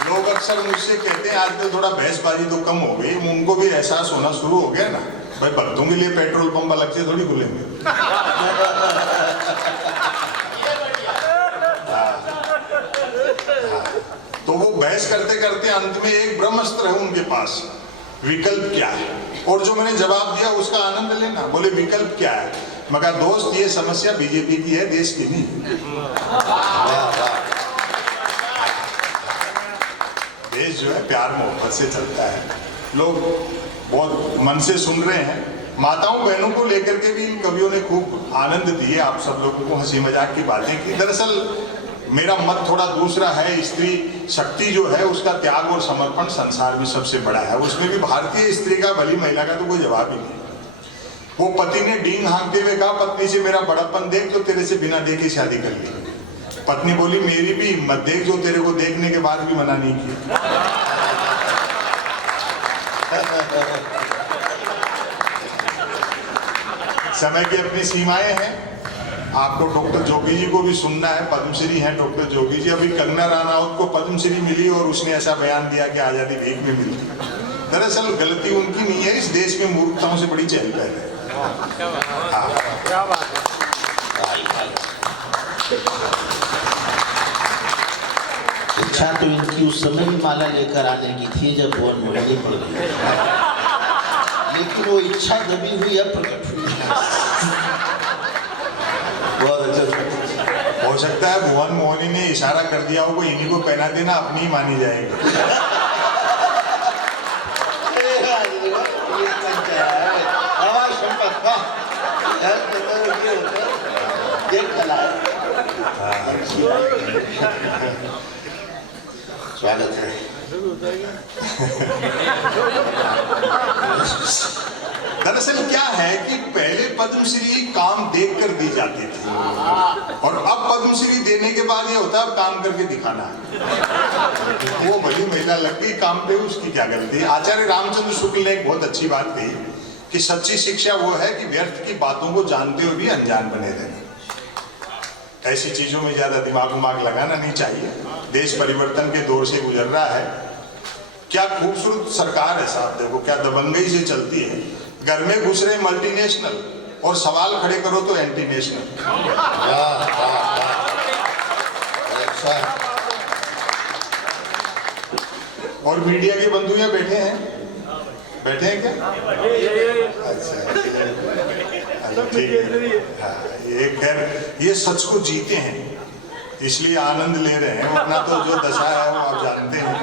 लोग अक्सर मुझसे कहते हैं आजकल थोड़ा बहसबाजी तो कम हो गई, उनको भी एहसास होना शुरू हो गया ना, भाई भक्तों के लिए पेट्रोल पंप अलग से थोड़ी खुलेंगे। तो वो बहस करते करते अंत में एक ब्रह्मास्त्र है उनके पास, विकल्प क्या है। और जो मैंने जवाब दिया उसका आनंद लेना। बोले विकल्प क्या है? मैं कहा दोस्त ये समस्या बीजेपी की है, देश की नहीं। देश जो है प्यार मोहब्बत से चलता है। लोग बहुत मन से सुन रहे हैं। माताओं बहनों को लेकर के भी इन कवियों ने खूब आनंद दिए, आप सब लोगों को हंसी मजाक की बातें की। दरअसल मेरा मत थोड़ा दूसरा है। स्त्री शक्ति जो है उसका त्याग और समर्पण संसार में सबसे बड़ा है। उसमें भी भारतीय स्त्री का, भली महिला का तो कोई जवाब ही नहीं। वो पति ने डींग हाँकते हुए कहा पत्नी से मेरा बड़ापन देख तो तेरे से बिना देखे शादी कर ली। पत्नी बोली मेरी भी हिम्मत देख जो तेरे को देखने के बाद भी मना नहीं किया। समय की अपनी सीमाएं हैं। आपको डॉक्टर जोगी जी को भी सुनना है, पद्मश्री हैं डॉक्टर जोगी जी। अभी कंगना रनौत को पद्मश्री मिली और उसने ऐसा बयान दिया कि आजादी भीख में मिलती। दरअसल गलती उनकी नहीं है, इस देश में मूर्खताओं से बड़ी चहल पहल है। क्या बात है। इच्छा तो इनकी उस समय भी माला लेकर आने की थी जब भुवन मोहिनी पड़ गई, लेकिन वो इच्छा दबी हुई अब प्रकट हुई। बहुत अच्छा। हो सकता है भुवन मोहिनी ने इशारा कर दिया हो कोई इन्हीं को पहना देना, अपनी ही मानी जाएगी। स्वागत है। दरअसल क्या है कि पहले पद्मश्री काम देखकर दी जाती थी और अब पद्मश्री देने के बाद ये होता है अब काम करके दिखाना है। वो भली महिला लग गई काम पे, उसकी क्या गलती। आचार्य रामचंद्र शुक्ल ने एक बहुत अच्छी बात कही कि सच्ची शिक्षा वो है कि व्यर्थ की बातों को जानते हुए भी अनजान बने रहना। ऐसी चीजों में ज्यादा दिमाग लगाना नहीं चाहिए। देश परिवर्तन के दौर से गुजर रहा है। क्या खूबसूरत सरकार है साहब, देखो क्या दबंगई से चलती है। घर में घुस रहे मल्टीनेशनल और सवाल खड़े करो तो एंटी नेशनल। और मीडिया के बंधु यहाँ बैठे हैं क्या? अच्छा ठीक है। हाँ, ये खैर ये सच को जीते हैं इसलिए आनंद ले रहे हैं, वरना तो जो दशा है वो आप जानते हैं।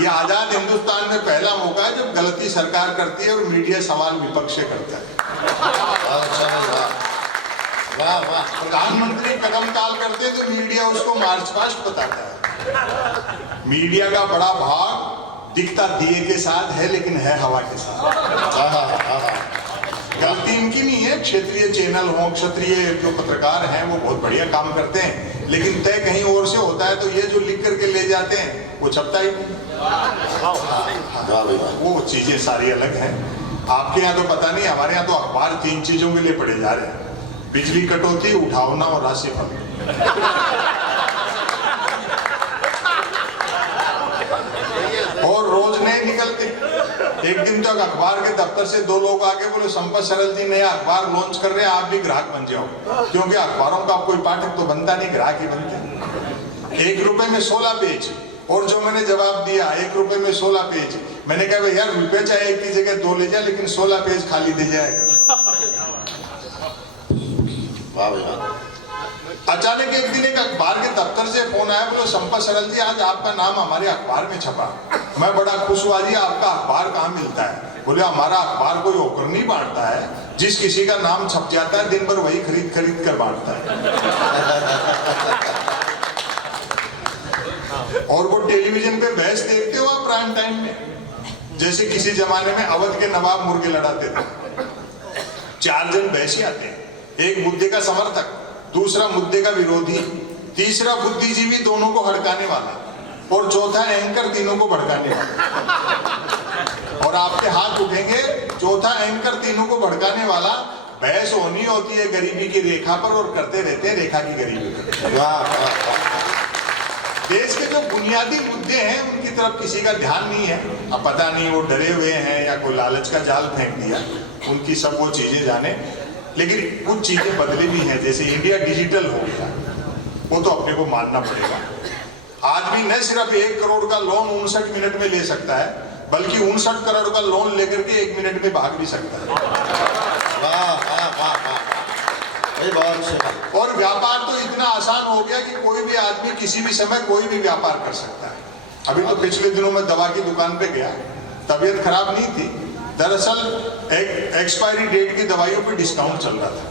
ये आजाद हिंदुस्तान में पहला मौका है जब गलती सरकार करती है और मीडिया सवाल विपक्ष से करता है। प्रधानमंत्री कदम ताल करते तो मीडिया उसको मार्च पास्ट बताता है। मीडिया का बड़ा भाग दिखता दिए के साथ है लेकिन है हवा के साथ। गलती इनकी नहीं है। क्षेत्रीय चैनल हो, क्षत्रिय जो पत्रकार हैं वो बहुत बढ़िया काम करते हैं, लेकिन तय कहीं और से होता है तो ये जो लिख करके ले जाते हैं वो छपता ही नहीं। वो चीजें सारी अलग हैं। आपके यहाँ तो पता नहीं, हमारे यहाँ तो अखबार 3 चीजों के लिए पढ़े जा रहे हैं: बिजली कटौती, उठावना और राशिफल। और रोज नए निकलते। एक दिन तक अखबार के दफ्तर से 2 लोग आके बोले संपत सरल जी नया अखबार लॉन्च कर रहे हैं, आप भी ग्राहक बन जाओ। क्योंकि अखबारों का कोई पाठक तो बनता नहीं, ग्राहक ही बनते। 1 रुपए में 16 पेज। और जो मैंने जवाब दिया 1 रुपए में 16 पेज, मैंने कहा भैया रुपए चाहे 1 की जगह 2 ले जाए लेकिन 16 पेज खाली दे जाएगा। अचानक एक दिन एक अखबार के दफ्तर से फोन आया, बोलो संपत सरल जी आज आपका नाम हमारे अखबार में छपा। मैं बड़ा खुश हुआ, जी आपका अखबार कहाँ मिलता है? बोले हमारा अखबार कोई होकर नहीं बांटता है, जिस किसी का नाम छप जाता है दिन भर वही खरीद खरीद कर बांटता है। और वो टेलीविजन पे बहस देखते हो आप प्राइम टाइम में? जैसे किसी जमाने में अवध के नवाब मुर्गे लड़ाते थे। 4 जन बहसी आते हैं, एक मुद्दे का समर्थक, दूसरा मुद्दे का विरोधी, तीसरा बुद्धिजीवी दोनों को हड़काने वाला और चौथा एंकर तीनों को भड़काने वाला। और आपके हाथ उठेंगे। चौथा एंकर तीनों को भड़काने वाला, बहस होनी होती है गरीबी की रेखा पर और करते रहते हैं रेखा की गरीबी पर। वाह वाह वाह। देश के जो बुनियादी मुद्दे हैं उनकी तरफ किसी का ध्यान नहीं है। अब पता नहीं वो डरे हुए हैं या कोई लालच का जाल फेंक दिया, उनकी सब वो चीजें जाने। लेकिन कुछ चीजें बदली भी हैं, जैसे इंडिया डिजिटल हो गया, वो तो अपने को मानना पड़ेगा। आदमी न सिर्फ 1 करोड़ का लोन 59 मिनट में ले सकता है, बल्कि 59 करोड़ का लोन लेकर के 1 मिनट में भाग भी सकता है। वाह वाह वाह वाह, ये बहुत अच्छा। और व्यापार तो इतना आसान हो गया कि कोई भी आदमी किसी भी समय कोई भी व्यापार कर सकता है। अभी तो पिछले दिनों में दवा की दुकान पे गया, तबीयत खराब नहीं थी, दरअसल एक एक्सपायरी डेट की दवाइयों पे डिस्काउंट चल रहा था।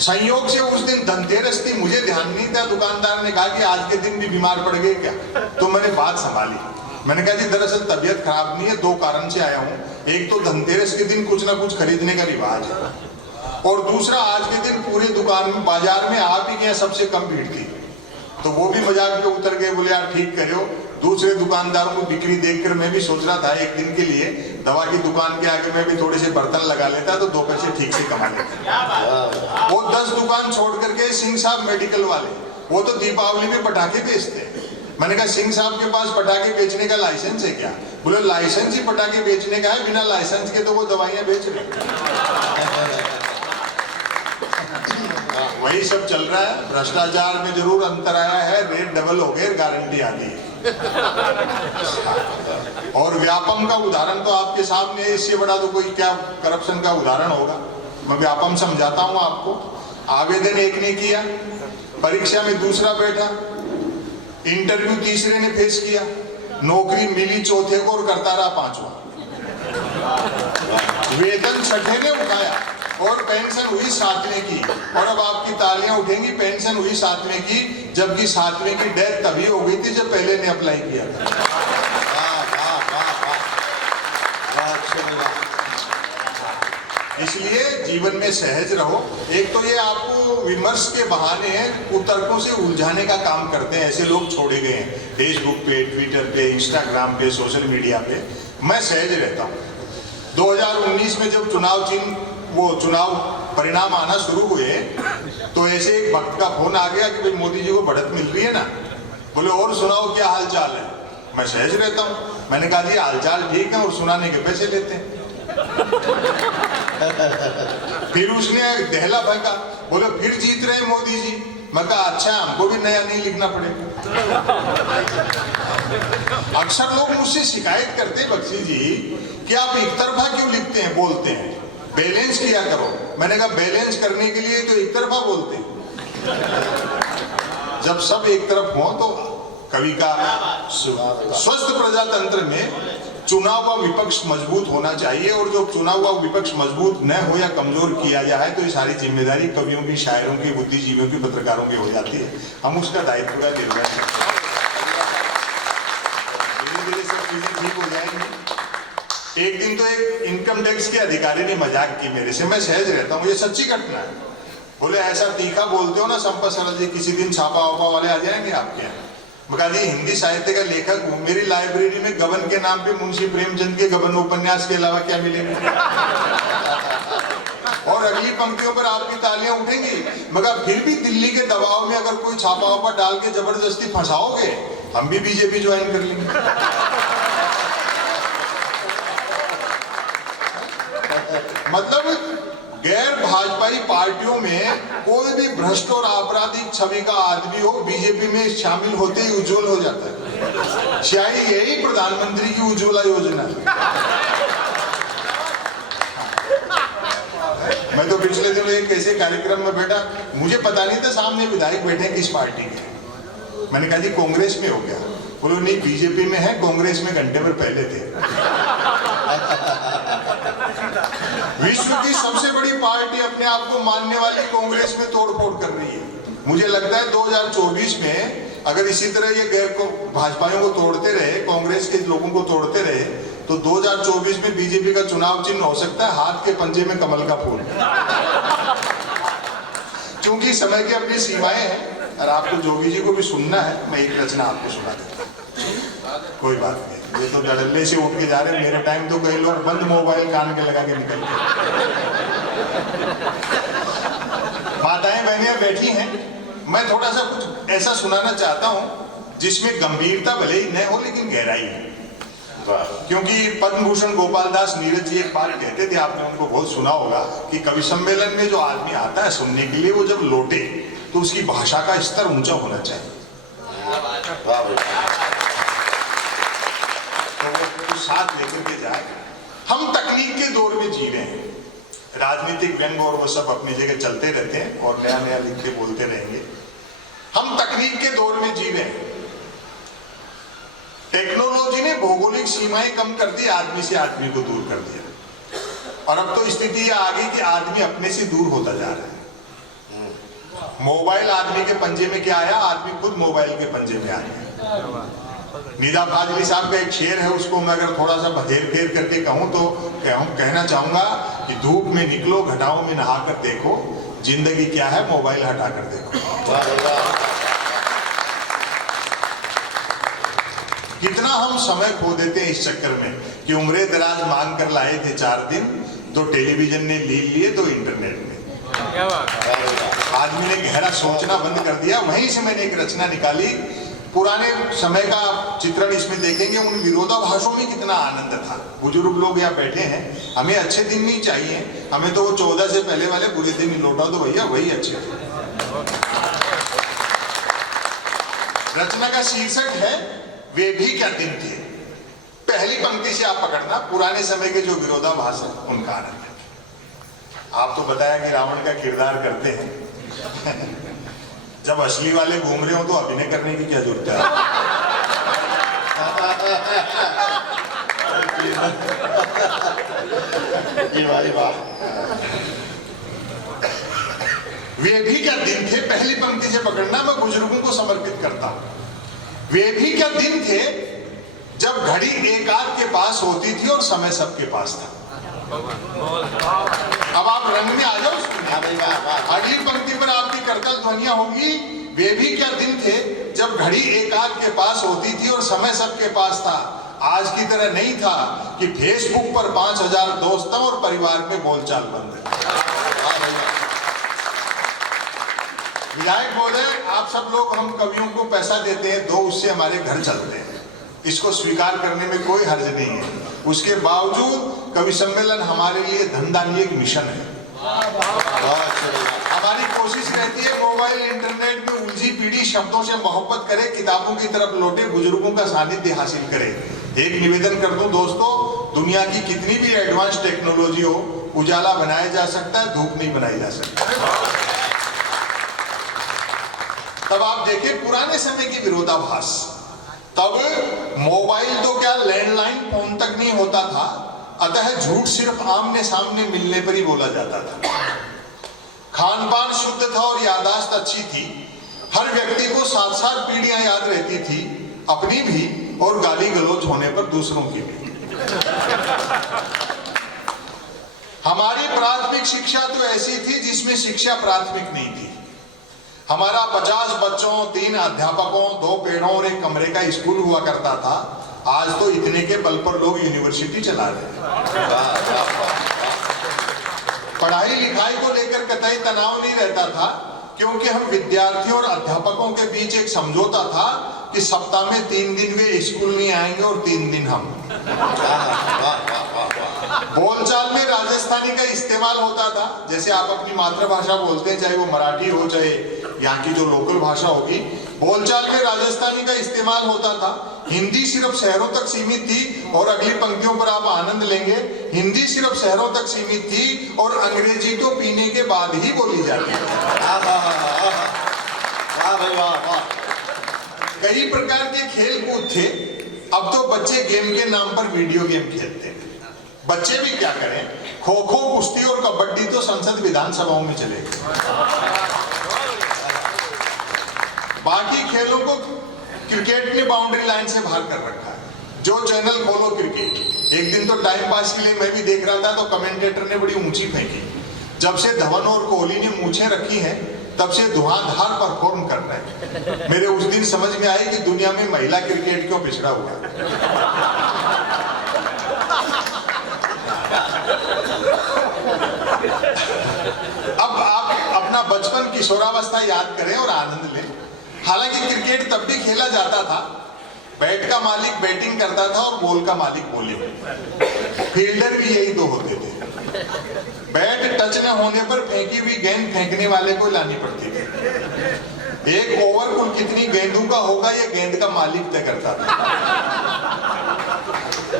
संयोग से उस दिन धनतेरस थी, मुझे ध्यान नहीं था। दुकानदार ने कहा कि आज के दिन भी बीमार पड़ गए क्या? तो मैंने बात संभाली, मैंने कहा जी दरअसल तबीयत खराब नहीं है, 2 कारण से आया हूँ। एक तो धनतेरस के दिन कुछ ना कुछ खरीदने का रिवाज है, और दूसरा आज के दिन पूरे दुकान में बाजार में आप ही के यहाँ सबसे कम भीड़ थी। तो वो भी मजाक पे उतर गए, बोले यार ठीक करे हो। दूसरे दुकानदारों को बिक्री देखकर मैं भी सोच रहा था एक दिन के लिए दवा की दुकान के आगे मैं भी थोड़े से बर्तन लगा लेता तो 2 पैसे ठीक से कमा लेता। वो 10 दुकान छोड़ करके सिंह साहब मेडिकल वाले, वो तो दीपावली में पटाखे बेचते हैं। मैंने कहा सिंह साहब के पास पटाखे बेचने का लाइसेंस है क्या? बोले लाइसेंस ही पटाखे बेचने का है, बिना लाइसेंस के तो वो दवाइयां बेच रहे। वही सब चल रहा है। भ्रष्टाचार में जरूर अंतर आया है, रेट डबल हो गए, गारंटी आती है। और व्यापम का उदाहरण तो आपके सामने, इससे बड़ा तो कोई क्या करप्शन का उदाहरण होगा। मैं व्यापम समझाता हूं आपको। आवेदन एक ने किया, परीक्षा में दूसरा बैठा, इंटरव्यू तीसरे ने फेस किया, नौकरी मिली चौथे को और करता रहा 5वां। वेतन छठे ने उठाया और पेंशन हुई 7वें की। और अब आपकी तालियां उठेंगी, पेंशन हुई 7वें की, जबकि 7वें की डेथ तभी हो गई थी जब पहले ने अप्लाई किया था। इसलिए जीवन में सहज रहो। एक तो ये आपको विमर्श के बहाने कुतर्कों से उलझाने का काम करते हैं, ऐसे लोग छोड़े गए हैं फेसबुक पे, ट्विटर पे, इंस्टाग्राम पे, सोशल मीडिया पे। मैं सहज रहता हूँ। 2019 में जब चुनाव परिणाम आना शुरू हुए तो ऐसे एक भक्त का फोन आ गया कि भाई मोदी जी को बढ़त मिल रही है ना, बोले और सुनाओ क्या हाल चाल है। मैं सहज रहता हूँ, मैंने कहा जी हालचाल ठीक है और सुनाने के पैसे लेते हैं। फिर उसने दहला फेंका, बोले फिर जीत रहे मोदी जी। मैं कहा अच्छा, हमको भी नया नहीं लिखना पड़ेगा। अक्सर लोग मुझसे शिकायत करते बख्शी जी कि आप एक तरफा क्यों लिखते हैं, बोलते हैं, बैलेंस किया करो। मैंने कहा बैलेंस करने के लिए तो एक तरफा बोलते हैं। जब सब एक तरफ हो तो कवि का स्वस्थ प्रजातंत्र में चुनाव व विपक्ष मजबूत होना चाहिए, और जो चुनाव व विपक्ष मजबूत न हो या कमजोर किया जाए तो ये सारी जिम्मेदारी कवियों की, शायरों की, बुद्धिजीवियों की, पत्रकारों की हो जाती है। हम उसका दायित्व पूरा निर्वहन करते हैं। धीरे-धीरे सब चीजें ठीक हो जाएंगी। एक दिन तो एक इनकम टैक्स के अधिकारी ने मजाक की मेरे से, मैं सहज रहता हूँ, ये सच्ची घटना है। बोले ऐसा तीखा बोलते हो ना संपत सरल जी, किसी दिन छापा वापा वाले आ जाएंगे आपके यहाँ। मैं कहा जी हिंदी साहित्य का लेखक हूँ, मेरी लाइब्रेरी में गबन के नाम पे मुंशी प्रेमचंद के गबन उपन्यास के अलावा क्या मिलेगा? और अगली पंक्तियों पर आपकी तालियां उठेंगी। मगर फिर भी दिल्ली के दबाव में अगर कोई छापा वापा डाल के जबरदस्ती फंसाओगे, हम भी बीजेपी ज्वाइन कर लेंगे। मतलब गैर भाजपाई पार्टियों में कोई भी भ्रष्ट और आपराधिक छवि का आदमी हो, बीजेपी में शामिल होते ही उज्जवल हो जाता है। शायद यही प्रधानमंत्री की उज्ज्वला योजना है। मैं तो पिछले दिनों एक ऐसे कार्यक्रम में बैठा, मुझे पता नहीं था सामने विधायक बैठे हैं किस पार्टी के। मैंने कहा जी कांग्रेस में हो गया? बोलो नहीं बीजेपी में है, कांग्रेस में घंटे भर पहले थे। विश्व की सबसे बड़ी पार्टी अपने आप को मानने वाली कांग्रेस में तोड़फोड़ कर रही है। मुझे लगता है 2024 में अगर इसी तरह ये गैर भाजपाइयों को तोड़ते रहे, कांग्रेस के लोगों को तोड़ते रहे, तो 2024 में बीजेपी का चुनाव चिन्ह हो सकता है हाथ के पंजे में कमल का फूल। क्योंकि समय की अपनी सीमाएं हैं, और आपको जोगी जी को भी सुनना है, मैं एक रचना आपको सुना देता हूं। कोई बात नहीं, ये तो डल्ले से उठ के जा रहे हैं। मेरे टाइम तो कई लोग बंद मोबाइल कान के लगा के निकल गए। माताएं बहनें बैठी हैं, मैं थोड़ा सा कुछ ऐसा सुनाना चाहता हूं जिसमें गंभीरता भले ही न हो लेकिन गहराई है। क्योंकि पद्म भूषण गोपाल दास नीरज जी एक बात कहते थे, आपने उनको बहुत सुना होगा कि कवि सम्मेलन में जो आदमी आता है सुनने के लिए, वो जब लौटे तो उसकी भाषा का स्तर ऊंचा होना चाहिए। तो वो कुछ साथ लेकर के जाए। हम तकनीक के दौर में जी रहे हैं, राजनीतिक व्यंग और वो सब अपनी जगह चलते रहते हैं और नया नया लिख के बोलते रहेंगे। हम तकनीक के दौर में जी रहे हैं। टेक्नोलॉजी ने भौगोलिक सीमाएं कम कर दी, आदमी से आदमी को दूर कर दिया। और अब तो स्थिति यह आ गई कि आदमी अपने से दूर होता जा रहा है। मोबाइल आदमी के पंजे में क्या आया, आदमी खुद मोबाइल के पंजे में आ गया। निदा फाजली साहब का एक शेर है, उसको मैं अगर थोड़ा सा बधेर फेर करके कहूं तो कहना चाहूंगा कि धूप में निकलो, घटाओं में नहा कर देखो, जिंदगी क्या है मोबाइल हटा कर देखो। कितना हम समय खो देते हैं इस चक्कर में कि उम्रे दराज मांग कर लाए थे 4 दिन, तो टेलीविजन ने ले लिए तो इंटरनेट ने। आदमी ने गहरा सोचना बंद कर दिया। वहीं से मैंने एक रचना निकाली, पुराने समय का चित्रण इसमें देखेंगे। उन विरोधाभासों में कितना आनंद था। बुजुर्ग लोग यहाँ बैठे हैं, हमें अच्छे दिन नहीं चाहिए, हमें तो वो 14 से पहले वाले बुरे दिन ही लौटा दो भैया, वही अच्छे थे। रचना का शीर्षक है वे भी क्या दिन थे। पहली पंक्ति से आप पकड़ना, पुराने समय के जो विरोधाभास है उनका आनंद है। आप तो बताया कि रावण का किरदार करते हैं। जब असली वाले घूम रहे हो तो अभिनय करने की क्या जरूरत है। वे भी क्या दिन थे, पहली पंक्ति से पकड़ना, मैं बुजुर्गों को समर्पित करता हूं। वे भी क्या दिन थे जब घड़ी एक आध के पास होती थी और समय सबके पास था। अब आप रंग में आ जाओ। अगली पंक्ति पर आपकी करतल ध्वनियां होंगी। वे भी क्या दिन थे जब घड़ी एक आध के पास होती थी और समय सबके पास था। आज की तरह नहीं था कि फेसबुक पर 5000 दोस्त और परिवार में बोलचाल बंद है। विधायक महोदय, आप सब लोग हम कवियों को पैसा देते हैं, 2 उससे हमारे घर चलते हैं, इसको स्वीकार करने में कोई हर्ज नहीं है। उसके बावजूद कवि सम्मेलन हमारे लिए धंधा नहीं, एक मिशन है। हमारी कोशिश रहती है मोबाइल इंटरनेट में उलझी पीढ़ी शब्दों से मोहब्बत करे, किताबों की तरफ लौटे, बुजुर्गों का सानिध्य हासिल करे। एक निवेदन कर दूं दोस्तों, दुनिया की कितनी भी एडवांस टेक्नोलॉजी हो, उजाला बनाया जा सकता है, धूप नहीं बनाई जा सकती। तब आप देखें पुराने समय की विरोधाभास। तब मोबाइल तो क्या, लैंडलाइन फोन तक नहीं होता था, अतः झूठ सिर्फ आमने सामने मिलने पर ही बोला जाता था। खान पान शुद्ध था और याददाश्त अच्छी थी। हर व्यक्ति को 7 पीढ़ियां याद रहती थी, अपनी भी और गाली गलौज होने पर दूसरों की भी। हमारी प्राथमिक शिक्षा तो ऐसी थी जिसमें शिक्षा प्राथमिक नहीं थी। हमारा 50 बच्चों, 3 अध्यापकों, 2 पेड़ों और 1 कमरे का स्कूल हुआ करता था। आज तो इतने के बल पर लोग यूनिवर्सिटी चला रहे हैं। पढ़ाई लिखाई को लेकर कतई तनाव नहीं रहता था, क्योंकि हम विद्यार्थियों और अध्यापकों के बीच एक समझौता था कि सप्ताह में 3 दिन वे स्कूल नहीं आएंगे और 3 दिन हम। बोलचाल में राजस्थानी का इस्तेमाल होता था। जैसे आप अपनी मातृभाषा बोलते हैं, चाहे वो मराठी हो चाहे यहाँ की जो लोकल भाषा होगी, बोलचाल में राजस्थानी का इस्तेमाल होता था। हिंदी सिर्फ शहरों तक सीमित थी, और अगली पंक्तियों पर आप आनंद लेंगे, हिंदी सिर्फ शहरों तक सीमित थी और अंग्रेजी तो पीने के बाद ही बोली जाती है। कई प्रकार के खेल कूद थे। अब तो बच्चे गेम के नाम पर वीडियो गेम खेलते हैं। बच्चे भी क्या करें, खो खो, कुश्ती और कबड्डी तो संसद विधानसभाओं में चलेगी। बाकी खेलों को क्रिकेट ने बाउंड्री लाइन से बाहर कर रखा है। जो चैनल खोलो क्रिकेट। एक दिन तो टाइम पास के लिए मैं भी देख रहा था, तो कमेंटेटर ने बड़ी ऊंची फेंकी, जब से धवन और कोहली ने मूछें रखी हैं तब से धुआंधार परफॉर्म कर रहे हैं। मेरे उस दिन समझ में आई कि दुनिया में महिला क्रिकेट क्यों पिछड़ा हुआ है। अब आप अपना बचपन किशोरावस्था याद करें और आनंद लें। हालांकि क्रिकेट तब भी खेला जाता था, बैट का मालिक बैटिंग करता था और बॉल का मालिक बॉलिंग। फील्डर भी यही दो होते थे। बैट टच न होने पर फेंकी हुई गेंद फेंकने वाले को लानी पड़ती थी। एक ओवर कुल कितनी गेंदों का होगा ये गेंद का मालिक तय करता था।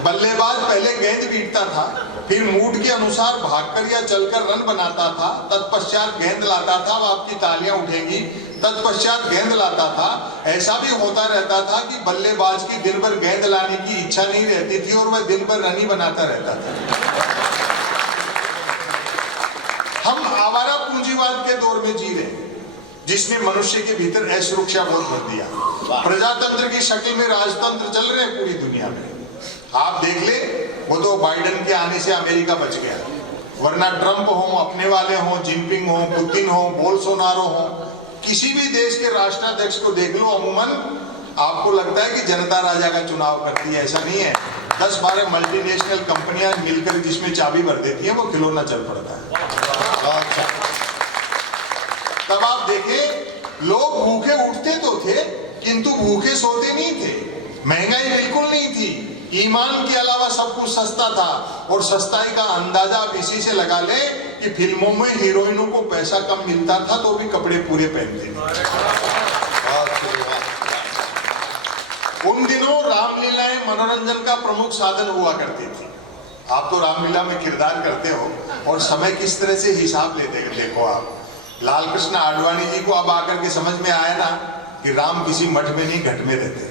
बल्लेबाज पहले गेंद बीटता था, फिर मूड के अनुसार भागकर या चलकर रन बनाता था, तत्पश्चात गेंद लाता था। अब आपकी तालियां उठेंगी। तत्पश्चात गेंद लाता था। ऐसा भी होता रहता था कि बल्लेबाज की दिन भर गेंद लाने की इच्छा नहीं रहती थी और वह दिन भर रन ही बनाता रहता था। हम आवारा पूंजीवाद के दौर में जी रहे, जिसने मनुष्य के भीतर असुरक्षा बोध भर दिया। प्रजातंत्र की शक्ल में राजतंत्र चल रहे हैं पूरी दुनिया में। आप देख ले, वो तो बाइडेन के आने से अमेरिका बच गया, वरना ट्रंप हो, अपने वाले हो, जिनपिंग हो, पुतिन हो, बोल्सोनारो हो, किसी भी देश के राष्ट्राध्यक्ष को देख लो, अमूमन आपको लगता है कि जनता राजा का चुनाव करती है। ऐसा नहीं है। 10-12 मल्टीनेशनल कंपनियां मिलकर जिसमें चाबी भर देती है, वो खिलौना चल पड़ता है। तब आप देखें, लोग भूखे उठते तो थे किंतु भूखे सोते नहीं थे। महंगाई बिल्कुल नहीं थी। ईमान के अलावा सब कुछ सस्ता था। और सस्ताई का अंदाजा आप इसी से लगा ले कि फिल्मों में हीरोइनों को पैसा कम मिलता था तो भी कपड़े पूरे पहनते थे। उन दिनों रामलीलाएं मनोरंजन का प्रमुख साधन हुआ करती थी। आप तो रामलीला में किरदार करते हो और समय किस तरह से हिसाब लेते हैं। देखो आप, लाल कृष्ण आडवाणी जी को अब आकर के समझ में आया ना कि राम किसी मठ में नहीं घट में रहते।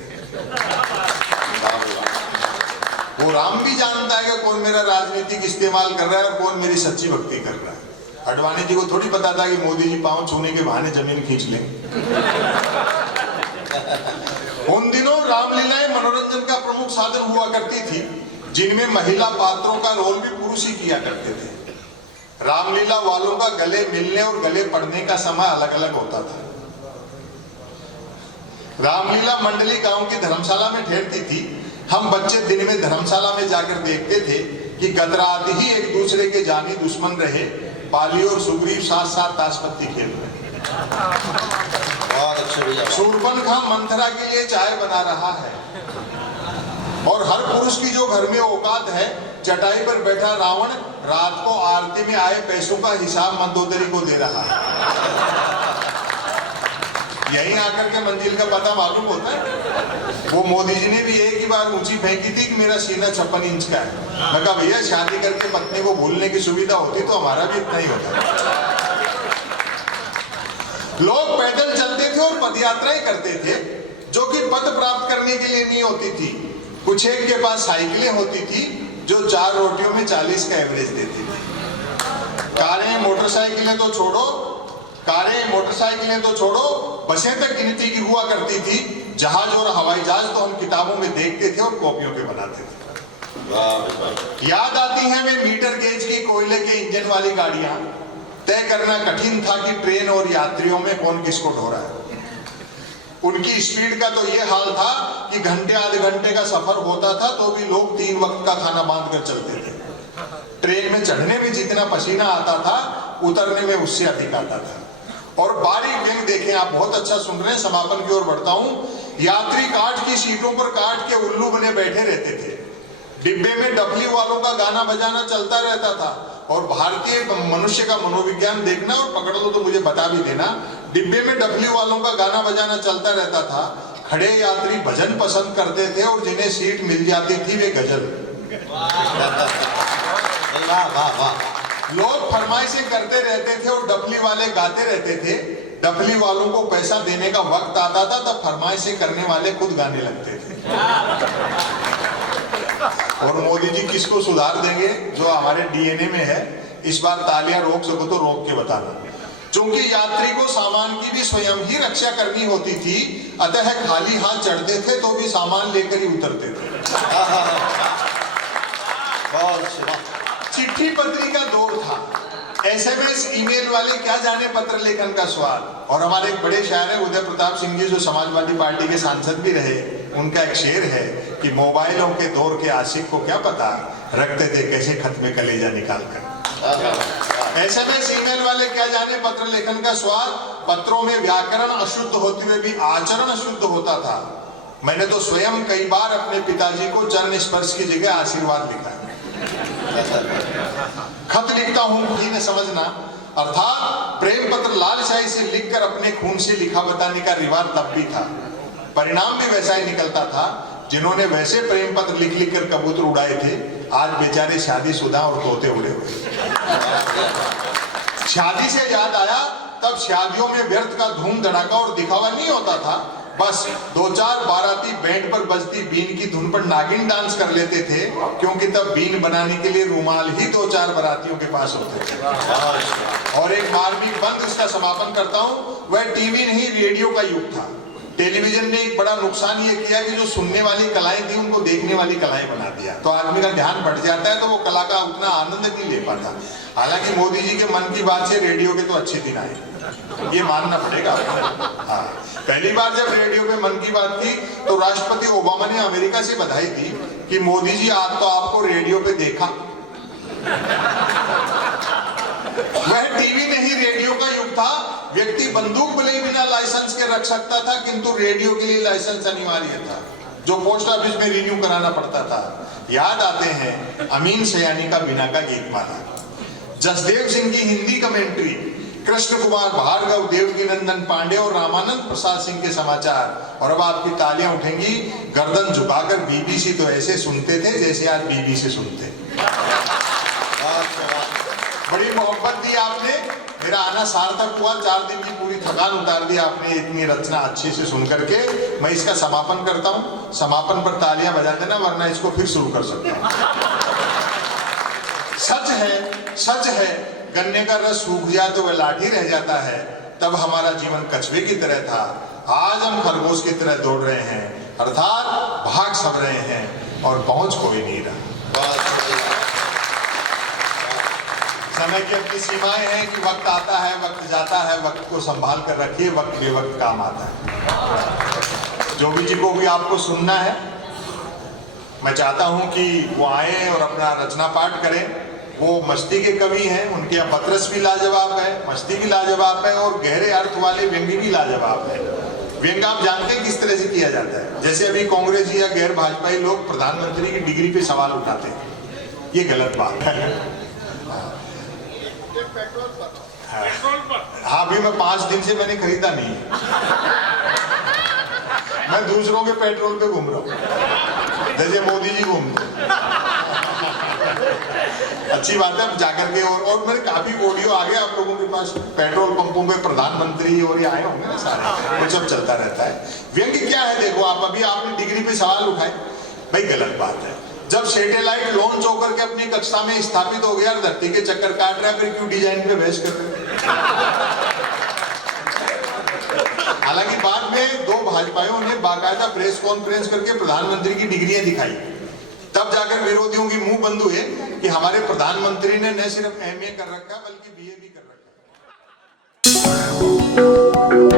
वो राम भी जानता है कि कौन मेरा राजनीतिक इस्तेमाल कर रहा है और कौन मेरी सच्ची भक्ति कर रहा है। आडवाणी जी को थोड़ी पता था कि मोदी जी पांव छूने के बहाने जमीन खींच लें। उन दिनों रामलीलाएं मनोरंजन का प्रमुख साधन हुआ करती थी, जिनमें महिला पात्रों का रोल भी पुरुष ही किया करते थे। रामलीला वालों का गले मिलने और गले पड़ने का समय अलग अलग होता था। रामलीला मंडली गांव की धर्मशाला में ठहरती थी। हम बच्चे दिन में धर्मशाला में जाकर देखते थे कि गत रात ही एक दूसरे के जानी दुश्मन रहे पाली और सुग्रीव साथ साथ ताशपत्ती खेल रहे। शूरपनखा मंथरा के लिए चाय बना रहा है और हर पुरुष की जो घर में औकात है, चटाई पर बैठा रावण रात को आरती में आए पैसों का हिसाब मंदोदरी को दे रहा है। यहीं आकर के मंजिल का पता मालूम होता है। वो मोदी जी ने भी एक ही बार ऊंची फेंकी थी कि मेरा सीना 56 इंच का है। मैं कहा भैया, शादी करके पत्नी को भूलने की सुविधा होती तो हमारा भी इतना ही होता। लोग पैदल चलते थे और पदयात्राएं करते थे, जो कि पद प्राप्त करने के लिए नहीं होती थी। कुछ एक के पास साइकिलें होती थी जो 4 रोटियों में 40 का एवरेज देती थी। कारें मोटरसाइकिलें तो छोड़ो, बसें तक गिनती की हुआ करती थी। जहाज और हवाई जहाज तो हम किताबों में देखते थे और कॉपियों पे बनाते थे। याद आती हैं वे मीटर गेज की कोयले के इंजन वाली गाड़ियां। तय करना कठिन था कि ट्रेन और यात्रियों में कौन किसको ढो रहा है। उनकी स्पीड का तो यह हाल था कि घंटे आधे घंटे का सफर होता था तो भी लोग 3 वक्त का खाना बांध कर चलते थे। ट्रेन में चढ़ने में जितना पसीना आता था, उतरने में उससे अधिक आता था। और बारीक व्यंग देखें आप, बहुत अच्छा सुन रहे हैं, समापन की ओर बढ़ता हूं। यात्री काठ की सीटों पर काट के उल्लू बने बैठे रहते थे। डिब्बे में डफली वालों का गाना बजाना चलता रहता था। और भारतीय मनुष्य का मनोविज्ञान देखना और पकड़ लो तो मुझे बता भी देना। डिब्बे में डफली वालों का गाना बजाना चलता रहता था। खड़े यात्री भजन पसंद करते थे और जिन्हें सीट मिल जाती थी वे गजल। लोग फरमाइशें करते रहते थे और डफली वाले गाते रहते थे। डफली वालों को पैसा देने का वक्त आता था तब फरमाइशें करने वाले खुद गाने लगते थे। और मोदी जी किसको सुधार देंगे? जो हमारे डीएनए में है। इस बार तालियां रोक सको तो रोक के बताना। चूंकि यात्री को सामान की भी स्वयं ही रक्षा करनी होती थी, अतः खाली हाथ चढ़ते थे तो भी सामान लेकर ही उतरते थे। चिट्ठी पत्री का दौर था। SMS ईमेल वाले क्या जाने पत्र लेखन का स्वाद। और हमारे एक बड़े शायर है उदय प्रताप सिंह जी, जो समाजवादी पार्टी के सांसद भी रहे, उनका एक शेर है कि मोबाइलों के दौर के आशिक को क्या पता, रखते थे कैसे खत में कलेजा निकाल कर। SMS ईमेल वाले क्या जाने पत्र लेखन का स्वाद। पत्रों में व्याकरण अशुद्ध होते हुए भी आचरण शुद्ध होता था। मैंने तो स्वयं कई बार अपने पिताजी को चरण स्पर्श की जगह आशीर्वाद लिखा है। खत लिखता हूं खुद ही न समझना, अर्थात प्रेम पत्र लालशाही से लिखकर अपने खून से लिखा बताने का रिवाज तब भी था। परिणाम भी वैसा ही निकलता था। जिन्होंने वैसे प्रेम पत्र लिख लिख कर कबूतर उड़ाए थे, आज बेचारे शादीशुदा और तोते उड़े हुए। शादी से याद आया, तब शादियों में व्यर्थ का धूम धड़ाका और दिखावा नहीं होता था। बस 2-4 बाराती बैंड पर बजती बीन की धुन पर नागिन डांस कर लेते थे, क्योंकि तब बीन बनाने के लिए रुमाल ही 2-4 बारातियों के पास होते थे। और एक मार्मिक बंद इसका समापन करता हूं, वह टीवी नहीं रेडियो का युग था। टेलीविजन ने एक बड़ा नुकसान ये किया कि जो सुनने वाली कलाएं थी उनको देखने वाली कलाएं बना दिया, तो आदमी का ध्यान बढ़ जाता है, तो वो कला का उतना आनंद नहीं ले पाता। हालांकि मोदी जी के मन की बात से रेडियो के तो अच्छे दिन आए, ये मानना पड़ेगा। हाँ, पहली बार जब रेडियो पे मन की बात की तो राष्ट्रपति ओबामा ने अमेरिका से बधाई दी कि मोदी जी आज तो आपको रेडियो पे देखा। वह टीवी नहीं रेडियो का युग था। व्यक्ति बंदूक भले ही बिना लाइसेंस के रख सकता था, किंतु रेडियो के लिए लाइसेंस अनिवार्य था, जो पोस्ट ऑफिस में रिन्यू कराना पड़ता था। याद आते हैं अमीन सयानी का बिना का गीतमाला, जसदेव सिंह की हिंदी कमेंट्री, कृष्ण कुमार भार्गव, देवकी नंदन पांडे और रामानंद प्रसाद सिंह के समाचार। और अब आपकी तालियां उठेंगी। गर्दन झुकाकर बीबीसी तो ऐसे सुनते थे जैसे आज बीबीसी सुनते। बड़ी मोहब्बत दी आपने, मेरा आना सार्थक हुआ। 4 दिन की पूरी थकान उतार दी आपने इतनी रचना अच्छे से सुन करके। मैं इसका समापन करता हूँ। समापन पर तालियां बजा देना, वरना इसको फिर शुरू कर सकता हूँ। सच है गन्ने का रस सूख जाए तो वह लाठी रह जाता है। तब हमारा जीवन कछुए की तरह था, आज हम खरगोश की तरह दौड़ रहे हैं, अर्थात भाग सब रहे हैं और पहुंच कोई नहीं रहा। समय की अपनी सीमाएं हैं कि वक्त आता है, वक्त जाता है, वक्त को संभाल कर रखिए, वक्त बेवक्त काम आता है। जो भी जी को भी आपको सुनना है, मैं चाहता हूं कि वो आए और अपना रचना पाठ करें। वो मस्ती के कवि हैं, उनके यहाँ पत्रस भी लाजवाब है, मस्ती भी लाजवाब है और गहरे अर्थ वाले व्यंग्य भी लाजवाब है। व्यंग्य आप जानते हैं किस तरह से किया जाता है। जैसे अभी कांग्रेस या गैर भाजपाई लोग प्रधानमंत्री की डिग्री पे सवाल उठाते हैं, ये गलत बात है। हाँ, अभी मैं 5 दिन से मैंने खरीदा नहीं है। मैं दूसरों के पेट्रोल पे घूम रहा हूँ, जैसे मोदी जी घूमते। अच्छी बात है, जाकर के और मेरे काफी ऑडियो आ गया आप लोगों के पास। पेट्रोल पंपों पे प्रधानमंत्री और ये आए होंगे ना सारे, वो सब चलता रहता है। व्यंग्य क्या है देखो आप, अभी आपने डिग्री पे सवाल उठाए, भाई गलत बात है। जब सैटेलाइट लॉन्च होकर के अपनी कक्षा में स्थापित हो गया, धरती के चक्कर काट रहा है, फिर क्यों डिजाइन पे बहस कर रहे हैं? हालांकि बाद में 2 भाजपाइयों ने बाकायदा प्रेस कॉन्फ्रेंस करके प्रधानमंत्री की डिग्रियां दिखाई, तब जाकर विरोधियों की मुंह बंद हुए कि हमारे प्रधानमंत्री ने न सिर्फ MA कर रखा बल्कि BA भी कर रखा।